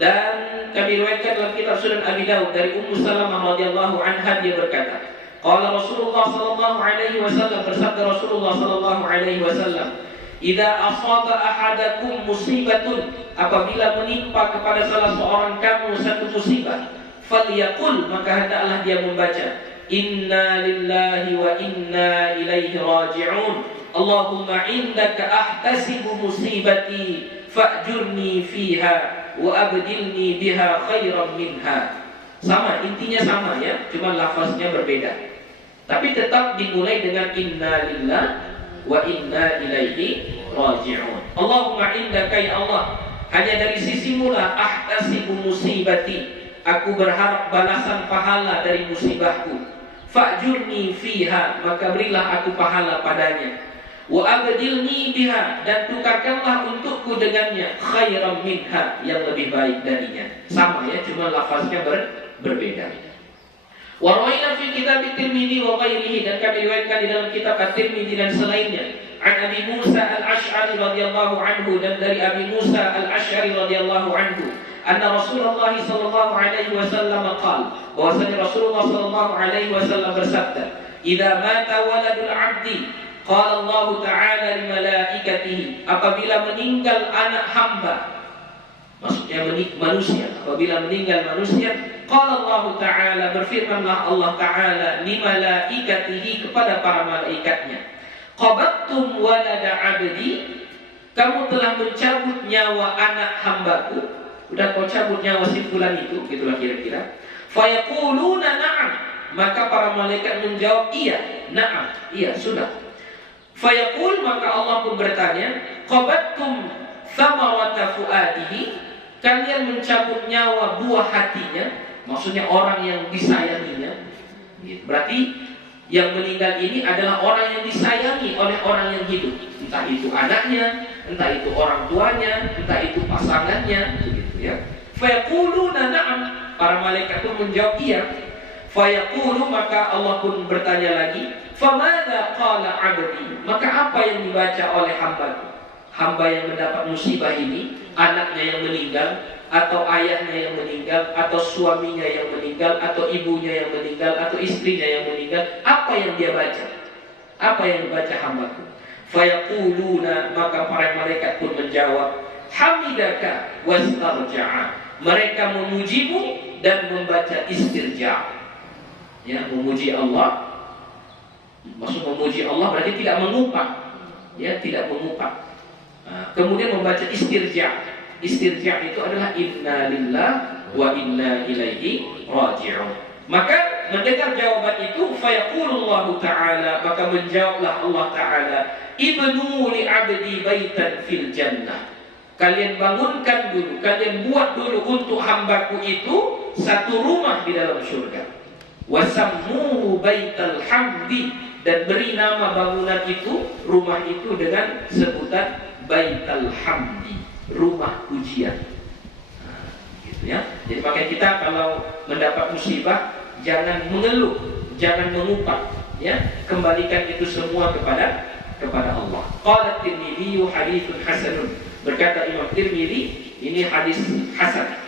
dan kami riwayatkan dalam kitab Sunan Abi Dawud dari Ummu Salamah radhiyallahu anha, dia berkata, qala Rasulullah sallallahu alaihi wasallam, bersabda Rasulullah sallallahu alaihi wasallam, Idza asaba ahadakum musibatun, apabila menimpa kepada salah seorang kamu satu musibah, falyaqul, maka hendaklah dia membaca, inna lillahi wa inna ilaihi raji'un. Allahumma indaka ahtasibu musibati fa'jurni fiha wa abdilni biha khairan minha. Sama, intinya sama ya, cuma lafaznya berbeda. Tapi tetap dimulai dengan inna lillahi wa inna ilaihi raji'un. Allahumma indaka, ya Allah, hanya dari sisimu lah ahtasibu musibati, aku berharap balasan pahala dari musibahku. Fa'jurni fiha, maka berilah aku pahala padanya. Wa abdilni biha, dan tukarkanlah untukku dengannya khairan minha, yang lebih baik darinya. Sama ya, cuma lafaznya berbeda. Wa rawaina fi kitab Tirmidzi wa ghairihi, dan kami riwayatkan di dalam kitab At-Tirmidzi dan selainnya, an Abi Musa Al-Asy'ari radhiyallahu anhu, dan dari Abi Musa Al-Asy'ari radhiyallahu anhu, anna Rasulullah sallallahu alaihi wasallam qala, bahwasanya Rasulullah sallallahu alaihi wasallam bersabda, idza mata waladul 'abdi, qala Allah ta'ala li malaikatihi, apabila meninggal anak hamba, maksudnya manusia, apabila meninggal manusia, qala Allah ta'ala, berfirmanlah Allah ta'ala li malaikatihi, kepada para malaikatnya, qabattum walada 'abdi, kamu telah mencabut nyawa anak hambaku. Udah kau cabut nyawa si fulan itu, gitulah kira-kira. Fayaquluna na'am, maka para malaikat menjawab iya, na'am, iya, sudah. Fayaqul, maka Allah pun bertanya, qabattum thamarata fuadihi, kalian mencabut nyawa buah hatinya, maksudnya orang yang disayanginya. Berarti yang meninggal ini adalah orang yang disayangi oleh orang yang hidup, entah itu anaknya, entah itu orang tuanya, entah itu pasangannya, begitu ya. Fayaquluna na'am, para malaikat pun menjawab iya. Fayaqulu, maka Allah pun bertanya lagi, famadza qala 'abdi, maka apa yang dibaca oleh hambaku? Hamba yang mendapat musibah ini, anaknya yang meninggal, atau ayahnya yang meninggal, atau suaminya yang meninggal, atau ibunya yang meninggal, atau istrinya yang meninggal, apa yang dia baca? Apa yang dibaca hambaku? Fayaquluna, maka para malaikat pun menjawab, hamidaka wastarja'a, mereka memujimu dan membaca istirja'. Ya, memuji Allah. Maksud memuji Allah berarti tidak mengupah, ya, tidak mengupah. Kemudian membaca istirja'. Istirja' itu adalah inna lillahi wa inna ilaihi raji'un. Maka mendengar jawaban itu, fayaqulullahu ta'ala, maka menjawablah Allah ta'ala, ibnu li 'abdi baitan fil jannah, kalian bangunkan dulu, kalian buat dulu untuk hambaku itu satu rumah di dalam surga. Wasammuhu baital hamdi, dan beri nama bangunan itu, rumah itu, dengan sebutan baital hamdi, rumah pujian. Gitu ya. Jadi makanya kita kalau mendapat musibah, jangan mengeluh, jangan mengupah, ya, kembalikan itu semua kepada Allah. Qala Tirmidzi haditsun hasanun, berkata Imam Tirmidzi, ini hadis hasan.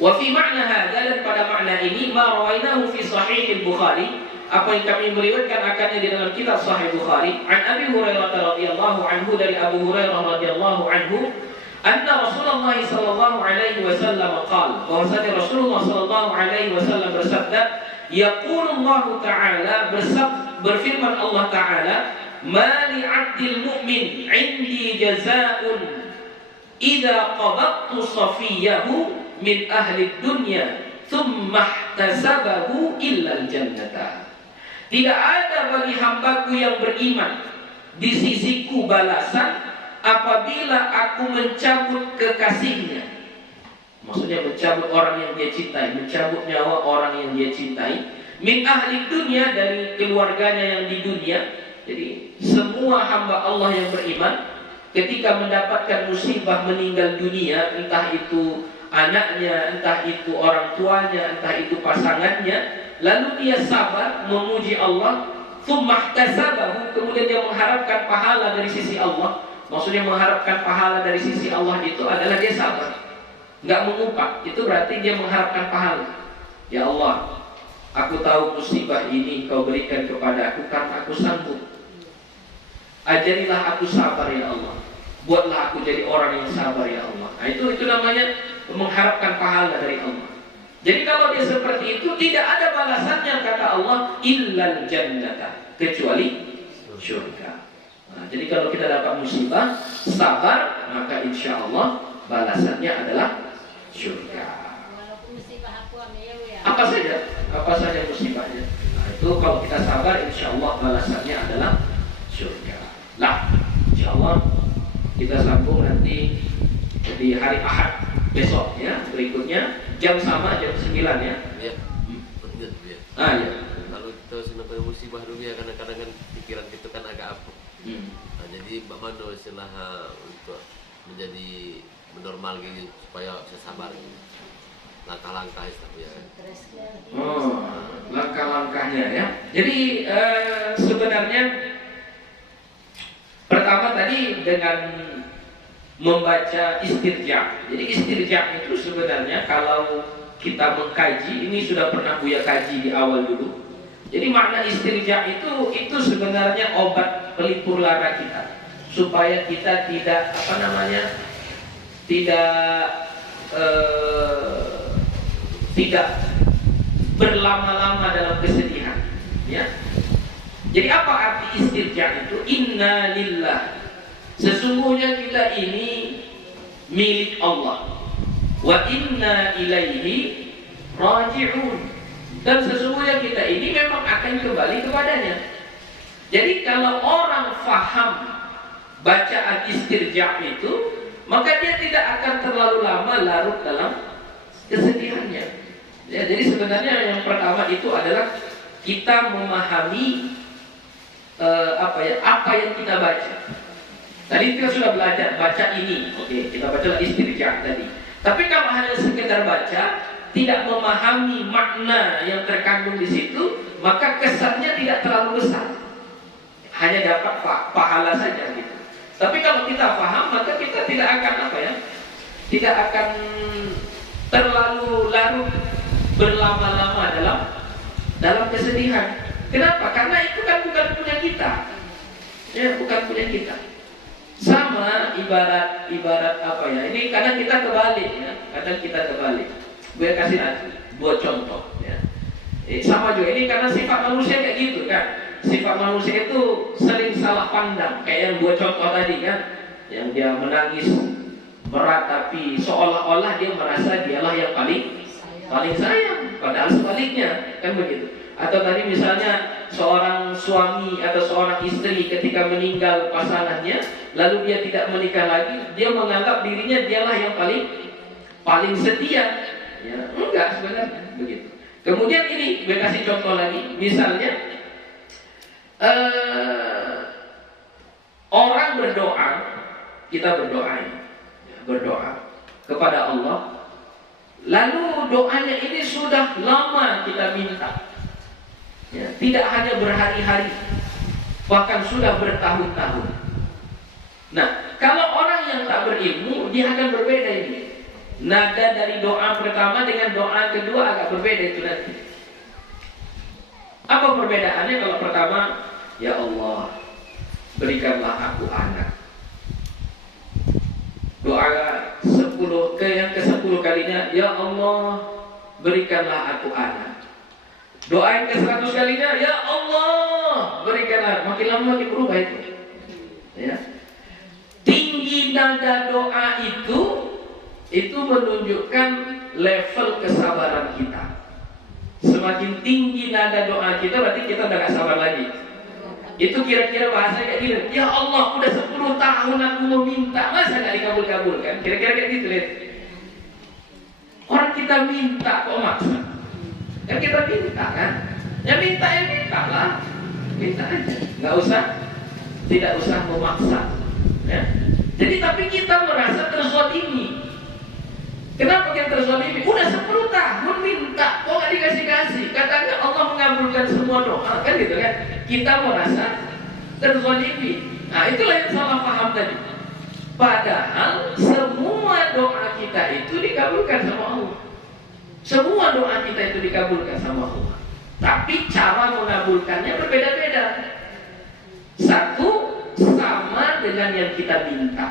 Wa fi ma'na hadza, dan pada makna ini, ma rawainahu fi sahih al-Bukhari, apa yang kami meriwayatkan akannya di dalam kitab Sahih Bukhari, an Abi Hurairah radhiyallahu anhu, dari Abu Hurairah radhiyallahu anhu, anna Rasulullah sallallahu alaihi wasallam qala, bahwasanya Rasulullah sallallahu alaihi wasallam bersabda, yaqulullahu ta'ala, berfirman Allah ta'ala, ma li 'abdil mu'min 'indi jazaa'un idza qabattu safiyahu min ahli dunya thumma ihtasabahu illa al-jannata. Tidak ada bagi hambaku yang beriman di sisiku balasan apabila aku mencabut kekasihnya. Maksudnya mencabut orang yang dia cintai, mencabut nyawa orang yang dia cintai, min ahli dunya, dari keluarganya yang di dunia. Jadi semua hamba Allah yang beriman ketika mendapatkan musibah meninggal dunia, entah itu anaknya, entah itu orang tuanya, entah itu pasangannya, lalu dia sabar memuji Allah, tsumma ihtasabahu, kemudian dia mengharapkan pahala dari sisi Allah. Maksudnya mengharapkan pahala dari sisi Allah itu adalah dia sabar, nggak mengupah. Itu berarti dia mengharapkan pahala. Ya Allah, aku tahu musibah ini kau berikan kepada aku karena aku sanggup. Ajarilah aku sabar ya Allah. Buatlah aku jadi orang yang sabar ya Allah. Nah, itu namanya mengharapkan pahala dari Allah. Jadi kalau dia seperti itu, tidak ada balasannya kata Allah illal jannata, kecuali surga. Nah, jadi kalau kita dapat musibah, sabar, maka insya Allah balasannya adalah surga. Walaupun musibah apa ya. Apa saja musibahnya. Nah, itu kalau kita sabar, insya Allah balasannya adalah surga. Nah, insya Allah kita sambung nanti di hari Ahad besok ya, berikutnya jam sama, jam 9 ya. Iya. Iya. Kalau kita sudah pada musibah dunia, kadang-kadang kan pikiran kita kan agak apa. Nah, jadi bagaimana istilah untuk menjadi normal gitu supaya bisa sabar gitu. Langkah-langkah itu ya. Langkah-langkahnya ya. Jadi sebenarnya pertama tadi dengan membaca istirja. Jadi istirja itu sebenarnya kalau kita mengkaji, ini sudah pernah Buya kaji di awal dulu. Jadi makna istirja itu sebenarnya obat pelipur lara kita, supaya kita tidak tidak berlama-lama dalam kesedihan. Ya. Jadi apa arti istirja itu? Inna lillah. Sesungguhnya kita ini milik Allah. Wa inna ilaihi raji'un. Dan sesungguhnya kita ini memang akan kembali kepadanya. Jadi kalau orang faham bacaan istirja itu, maka dia tidak akan terlalu lama larut dalam kesedihannya. Ya, jadi sebenarnya yang pertama itu adalah kita memahami apa yang kita baca. Tadi kita sudah belajar baca ini, oke, kita baca istirja tadi. Tapi kalau hanya sekedar baca, tidak memahami makna yang terkandung di situ, maka kesannya tidak terlalu besar. Hanya dapat pahala saja gitu. Tapi kalau kita paham, maka kita tidak akan tidak akan terlalu larut berlama-lama dalam kesedihan. Kenapa? Karena itu kan bukan punya kita. Ya, bukan punya kita. Sama ibarat ini kadang kita kebalik ya, kadang kita kebalik. Gue kasih dua contoh ya. Sama juga ini karena sifat manusia kayak gitu kan. Sifat manusia itu sering salah pandang, kayak yang dua contoh tadi kan, yang dia menangis meratapi seolah-olah dia merasa dialah yang paling sayang, padahal sebaliknya kan begitu. Atau tadi misalnya seorang suami atau seorang istri ketika meninggal pasangannya, lalu dia tidak menikah lagi, dia menganggap dirinya dialah yang paling setia. Ya, enggak sebenarnya begitu. Kemudian ini gue kasih contoh lagi, misalnya orang berdoa, kita berdoa kepada Allah, lalu doanya ini sudah lama kita minta. Ya, tidak hanya berhari-hari, bahkan sudah bertahun-tahun. Nah, kalau orang yang tak berilmu, dia akan berbeda ini. Nada dari doa pertama dengan doa kedua agak berbeda itu nanti. Apa perbedaannya? Kalau pertama, ya Allah, berikanlah aku anak. Doa yang ke-10 kalinya, ya Allah, berikanlah aku anak. Doa yang ke-100 kalinya, ya Allah, berikanlah. Makin lama makin berubah itu. Ya. Tinggi nada doa itu menunjukkan level kesabaran kita. Semakin tinggi nada doa kita, berarti kita udah gak sabar lagi. Itu kira-kira bahasa kayak gini, ya Allah, udah 10 tahun aku mau minta, masa gak dikabul-kabulkan? Kira-kira kayak gitu, lihat. Orang kita minta kok maksa. Kan kita minta kan? Ya minta lah. Minta aja. Tidak usah memaksa. Ya. Jadi tapi kita merasa terzalimi. Kenapa kita terzalimi? Udah 10 tahun minta, kok gak dikasih-kasih? Katanya Allah mengabulkan semua doa, kan gitu kan? Kita merasa terzalimi. Nah, itulah yang salah paham tadi. Padahal semua doa kita itu dikabulkan sama Allah. Semua doa kita itu dikabulkan sama Allah. Tapi cara mengabulkannya berbeda-beda. Satu, sama dengan yang kita minta.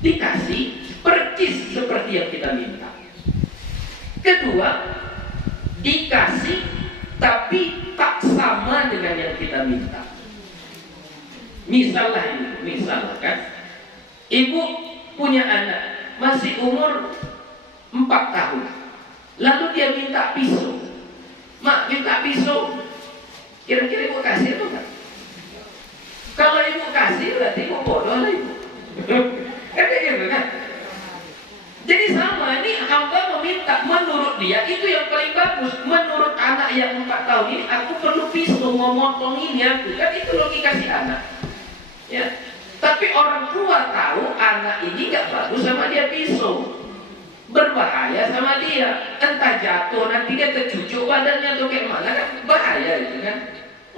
Dikasih persis seperti yang kita minta. Kedua, dikasih tapi tak sama dengan yang kita minta. Misalkan ibu punya anak masih umur 4 tahun, lalu dia minta pisau. Mak, minta pisau, kira-kira ibu kasih atau enggak? Kalau ibu kasih berarti ibu bodoh lah ibu. Kan kayak gitu kan? Jadi sama, ini hamba meminta, menurut dia itu yang paling bagus. Menurut anak yang 4 tahun ini, aku perlu pisau, mau motong ini aku. Kan itu logika si anak. Ya. Tapi orang tua tahu anak ini gak bagus sama dia pisau, berbahaya sama dia. Entah jatuh, nanti dia tercucuk badannya atau kayak mana kan, bahaya itu kan.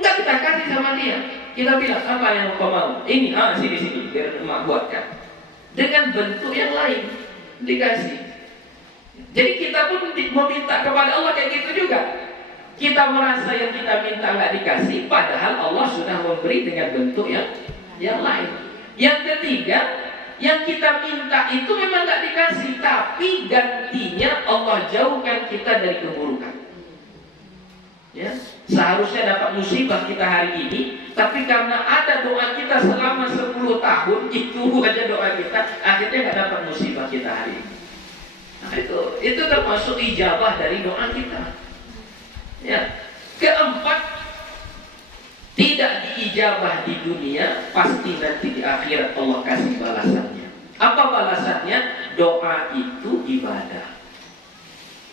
Enggak kita kasih sama dia. Kita bilang, apa yang kau mau? Ini, sini, biar emak buatkan. Dengan bentuk yang lain dikasih. Jadi kita pun meminta kepada Allah kayak gitu juga. Kita merasa yang kita minta nggak dikasih, padahal Allah sudah memberi dengan bentuk yang lain. Yang ketiga, yang kita minta itu memang nggak dikasih, tapi gantinya Allah jauhkan kita dari keburukan. Ya, seharusnya dapat musibah kita hari ini, tapi karena ada doa kita selama 10 tahun, itu aja doa kita, akhirnya nggak dapat musibah kita hari ini. Nah, itu termasuk ijabah dari doa kita. Ya. Keempat, tidak diijabah di dunia, pasti nanti di akhirat Allah kasih balasannya. Apa balasannya? Doa itu ibadah.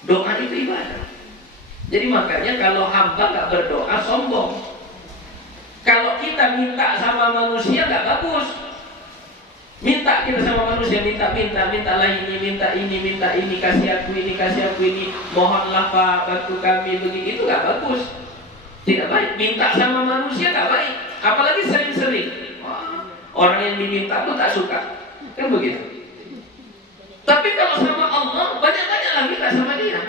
Doa itu ibadah. Jadi makanya kalau hamba nggak berdoa sombong. Kalau kita minta sama manusia nggak bagus. Minta kita sama manusia, mintalah ini, minta ini, kasih aku ini, mohonlah Pak, bantu kami begini, itu nggak bagus. Tidak baik. Minta sama manusia nggak baik. Apalagi sering-sering. Orang yang diminta pun tak suka. Kan begitu. Tapi kalau sama Allah, banyak-banyaklah minta sama dia.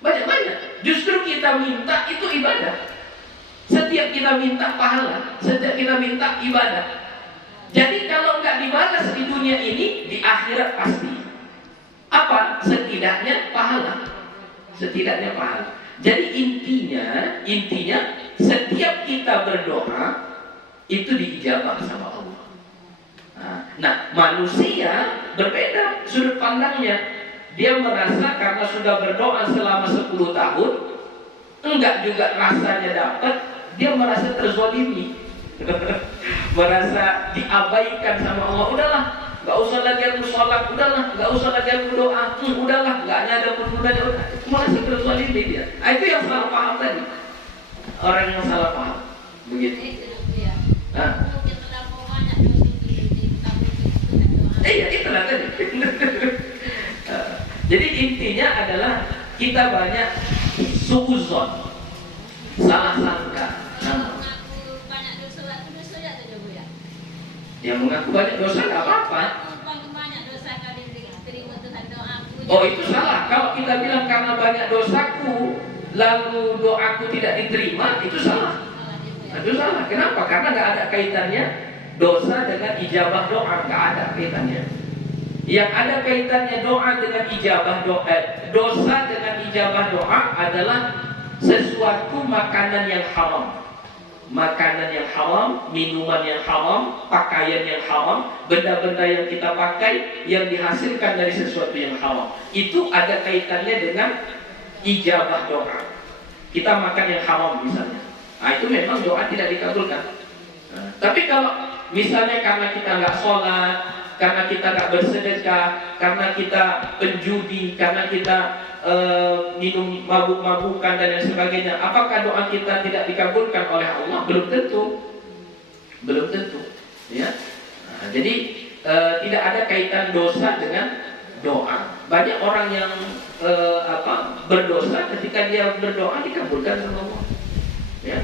Banyak-banyak. Justru kita minta itu ibadah. Setiap kita minta pahala, setiap kita minta ibadah. Jadi kalau nggak dibalas di dunia ini, di akhirat pasti. Apa? Setidaknya pahala. Setidaknya pahala. Jadi intinya setiap kita berdoa itu diijabah sama Allah. Nah, manusia berbeda sudut pandangnya. Dia merasa karena sudah berdoa selama 10 tahun, enggak juga rasanya dapat, dia merasa terzolimi. Merasa diabaikan sama Allah. Udahlah, nggak usah lagi aku sholat, udahlah, nggak usah lagi aku doa, udahlah, nggak ada pun gunanya. Merasa terzolimi dia. Itu yang salah paham tadi. Orang yang salah paham. Begitu. Mungkin terlalu banyak dosa. Iya, itulah tadi. Jadi intinya adalah kita banyak suuzon, salah sangka. Mengaku banyak dosa ya Bu ya. Yang mengaku banyak dosa nggak apa-apa. Banyak dosa kali diterima Tuhan doaku. Oh itu salah. Kalau kita bilang karena banyak dosaku lalu doaku tidak diterima, itu salah. Itu salah. Kenapa? Karena nggak ada kaitannya dosa dengan ijabah doa, nggak ada kaitannya. Yang ada kaitannya doa dengan ijabah doa, dosa dengan ijabah doa adalah sesuatu makanan yang haram. Makanan yang haram, minuman yang haram, pakaian yang haram, benda-benda yang kita pakai yang dihasilkan dari sesuatu yang haram. Itu ada kaitannya dengan ijabah doa. Kita makan yang haram misalnya. Nah, itu memang doa tidak dikabulkan. Tapi kalau misalnya karena kita nggak sholat, karena kita nggak bersedekah, karena kita penjudi, karena kita minum mabuk-mabukan dan lain sebagainya, apakah doa kita tidak dikabulkan oleh Allah? Belum tentu, ya. Nah, jadi tidak ada kaitan dosa dengan doa. Banyak orang yang berdosa ketika dia berdoa dikabulkan sama Allah. Ya.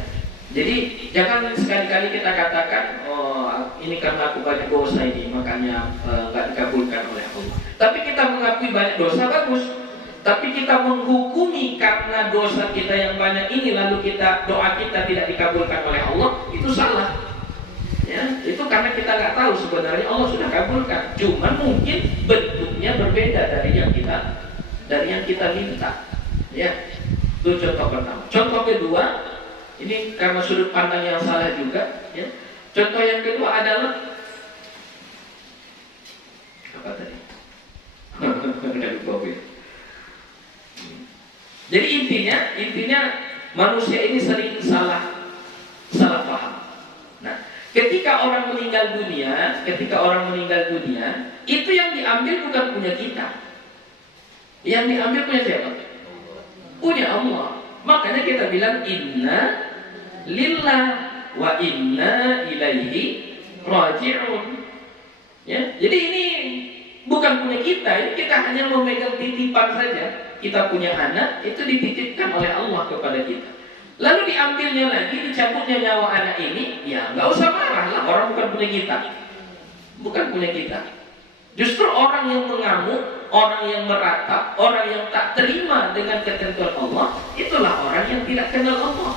Jadi jangan sekali-kali kita katakan, oh ini karena aku banyak dosa ini makanya nggak dikabulkan oleh Allah. Tapi kita mengakui banyak dosa bagus. Tapi kita menghukumi karena dosa kita yang banyak ini lalu doa kita tidak dikabulkan oleh Allah, itu salah. Ya. Ya, itu karena kita nggak tahu sebenarnya Allah sudah kabulkan. Cuman mungkin bentuknya berbeda dari yang kita minta. Ya, itu contoh pertama. Contoh kedua, ini karena sudut pandang yang salah juga. Ya. Contoh yang kedua adalah apa tadi? Jadi intinya manusia ini sering salah paham. Nah, ketika orang meninggal dunia, itu yang diambil bukan punya kita. Yang diambil punya siapa? Punya Allah. Makanya kita bilang inna lillah wa inna ilaihi raji'un. Ya, jadi ini bukan punya kita, ini kita hanya memegang titipan saja. Kita punya anak, itu dititipkan oleh Allah kepada kita. Lalu diambilnya lagi, dicabutnya nyawa anak ini, ya nggak usah marah lah, orang bukan punya kita. Bukan punya kita. Justru orang yang mengamuk, orang yang meratap, orang yang tak terima dengan ketentuan Allah, itulah orang yang tidak kenal Allah.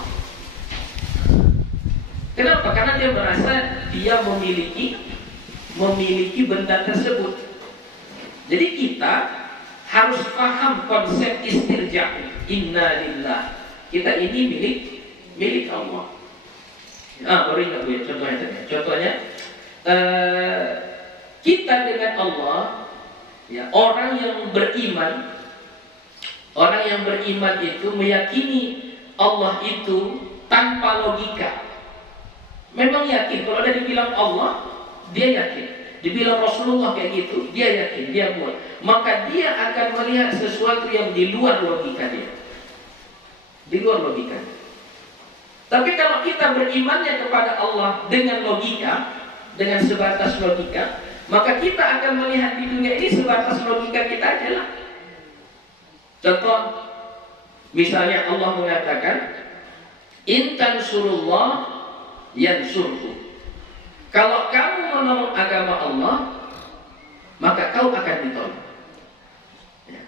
Kenapa? Karena dia merasa dia memiliki benda tersebut. Jadi kita harus paham konsep istirja. Inna lillah. Kita ini milik Allah. Baru ingat gue contohnya tadi. Contohnya kita dengan Allah, ya, orang yang beriman itu meyakini Allah itu tanpa logika. Memang yakin kalau ada dibilang Allah, dia yakin. Dibilang Rasulullah kayak gitu, dia yakin, dia buat. Maka dia akan melihat sesuatu yang di luar logika dia. Di luar logika. Tapi kalau kita berimannya kepada Allah dengan logika, dengan sebatas logika, maka kita akan melihat di dunia ini sebatas logika kita aja lah. Contoh, misalnya Allah mengatakan, in tansurullah yansurku. Kalau kamu menolong agama Allah, maka kau akan ditolong. Ya.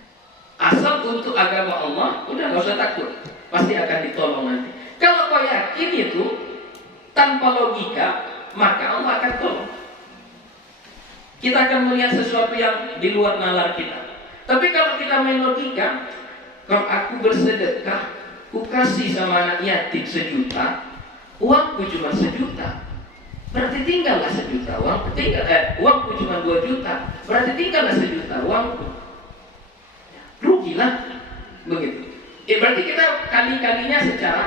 Asal untuk agama Allah, udah gak usah takut, pasti akan ditolong nanti. Kalau kau yakin itu tanpa logika, maka Allah akan tolong. Kita akan melihat sesuatu yang di luar nalar kita. Tapi kalau kita main logika, kalau aku bersedekah, ku kasih sama anak yatim 1 juta, uangku cuma 1 juta. Berarti tinggallah 1 juta uang, uangku cuma 2 juta. Berarti tinggallah 1 juta uangku. Rugilah, begitu. Berarti kita kali-kalinya secara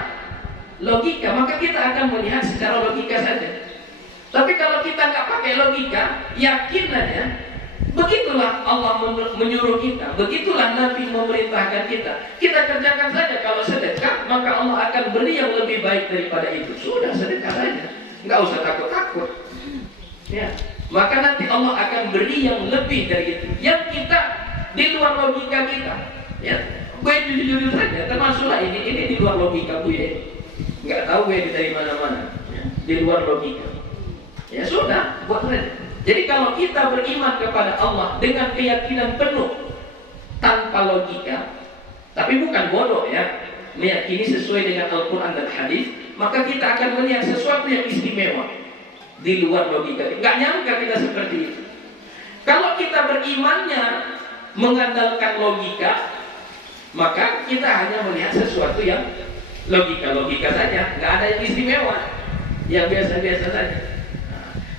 logika, maka kita akan melihat secara logika saja. Tapi kalau kita nggak pakai logika, yakin aja, begitulah Allah menyuruh kita, begitulah Nabi memerintahkan kita. Kita kerjakan saja. Kalau sedekah, maka Allah akan beri yang lebih baik daripada itu. Sudah, sedekah saja. Nggak usah takut-takut. Ya. Maka nanti Allah akan beri yang lebih dari itu. Yang kita di luar logika kita. Ya. Gue jujur-jujur saja, termasuklah ini di luar logika gue. Nggak tahu gue dari mana-mana. Ya. Di luar logika. Ya sudah, buat saja. Jadi kalau kita beriman kepada Allah dengan keyakinan penuh tanpa logika, tapi bukan bodoh ya, meyakini sesuai dengan Al-Quran dan Hadis, maka kita akan melihat sesuatu yang istimewa di luar logika. Nggak nyangka kita seperti itu. Kalau kita berimannya mengandalkan logika, maka kita hanya melihat sesuatu yang logika saja, nggak ada yang istimewa, yang biasa-biasa saja.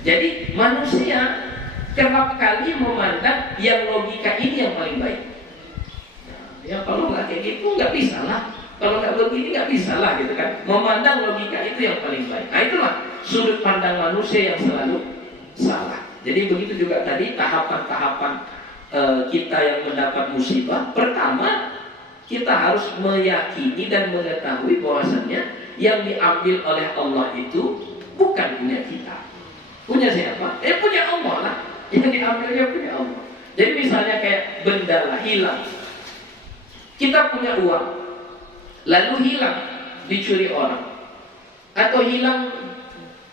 Jadi manusia kerap kali memandang yang logika ini yang paling baik. Ya kalau nggak kayak gitu nggak bisa lah. Kalau nggak begini nggak bisa lah gitu kan. Memandang logika itu yang paling baik. Nah itulah sudut pandang manusia yang selalu salah. Jadi begitu juga tadi tahapan-tahapan kita yang mendapat musibah. Pertama kita harus meyakini dan mengetahui bahwasannya yang diambil oleh Allah itu bukan punya kita. Punya siapa? Punya Allah lah. Yang diambilnya punya Allah. Jadi misalnya kayak benda lah, hilang. Kita punya uang, lalu hilang, dicuri orang, atau hilang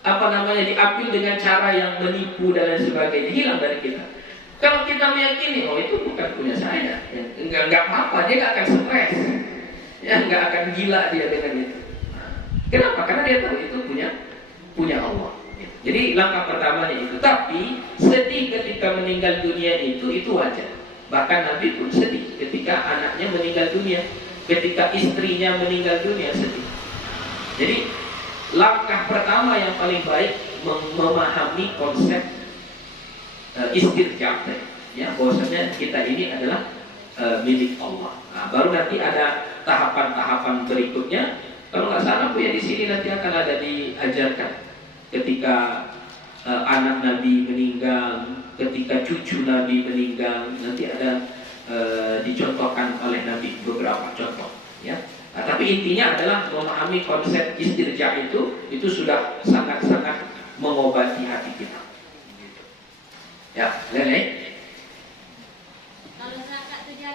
diambil dengan cara yang menipu dan lain sebagainya, hilang dari kita. Kalau kita meyakini, oh itu bukan punya saya, ya, enggak apa-apa, dia nggak akan stres, ya nggak akan gila dia dengan itu. Kenapa? Karena dia tahu itu punya Allah. Jadi langkah pertamanya itu. Tapi sedih ketika meninggal dunia itu wajar. Bahkan Nabi pun sedih ketika anaknya meninggal dunia, ketika istrinya meninggal dunia, sedih. Jadi langkah pertama yang paling baik memahami konsep istirja, ya, bahwasanya kita ini adalah milik Allah. Nah, baru nanti ada tahapan-tahapan berikutnya. Kalau nggak salah Bu ya, di sini nanti akan ada diajarkan ketika anak Nabi meninggal, ketika cucu Nabi meninggal, nanti ada dicontohkan oleh Nabi beberapa contoh, ya. Nah, tapi intinya adalah memahami konsep istirja itu sudah sangat-sangat mengobati hati kita. Ya, Lele. Kalau zakat itu dia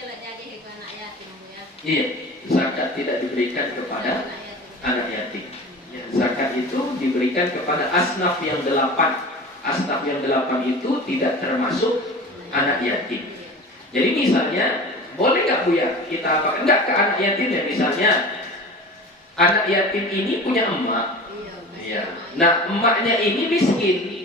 jaga ke anak yatim ya. Iya, zakat tidak diberikan kepada anak yatim. Ya, zakat itu diberikan kepada asnaf yang 8. Asnaf yang 8 itu tidak termasuk anak yatim. Jadi misalnya, boleh nggak Bu ya kita apa? Nggak ke anak yatim ya, misalnya anak yatim ini punya emak. Iya. Nah, emaknya ini miskin.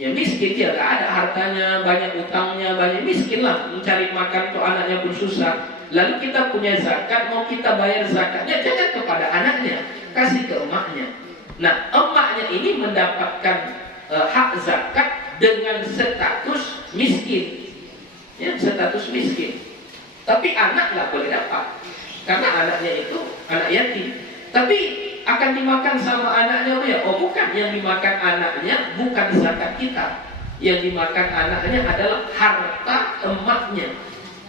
Ya miskin, dia nggak ada hartanya, banyak utangnya, banyak, miskin lah, mencari makan tuh anaknya pun susah. Lalu kita punya zakat, mau kita bayar zakatnya jangan kepada anaknya, kasih ke emaknya. Nah, emaknya ini mendapatkan hak zakat dengan status miskin, ya, status miskin. Tapi anak nggak boleh dapat, karena anaknya itu anak yatim. Tapi akan dimakan sama anaknya ya? Oh bukan, yang dimakan anaknya bukan zakat kita. Yang dimakan anaknya adalah harta emaknya.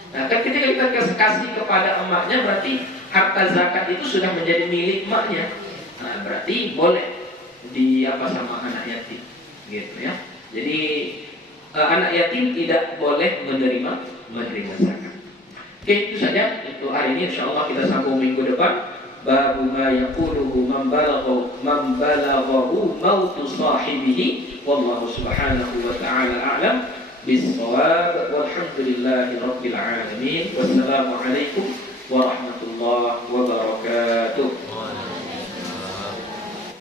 Nah, kan ketika kita kasih kepada emaknya, berarti harta zakat itu sudah menjadi milik emaknya. Nah, berarti boleh di apa sama anak yatim, gitu ya. Jadi anak yatim tidak boleh menerima zakat. Oke, itu saja untuk hari ini. Insyaallah kita sambung minggu depan. Babu ma yaquluhu man balaghahu mautu sahibihi, wallahu subhanahu wa ta'ala a'lam bis-shawab, walhamdulillahi rabbil alamin. Wassalamu alaikum warahmatullahi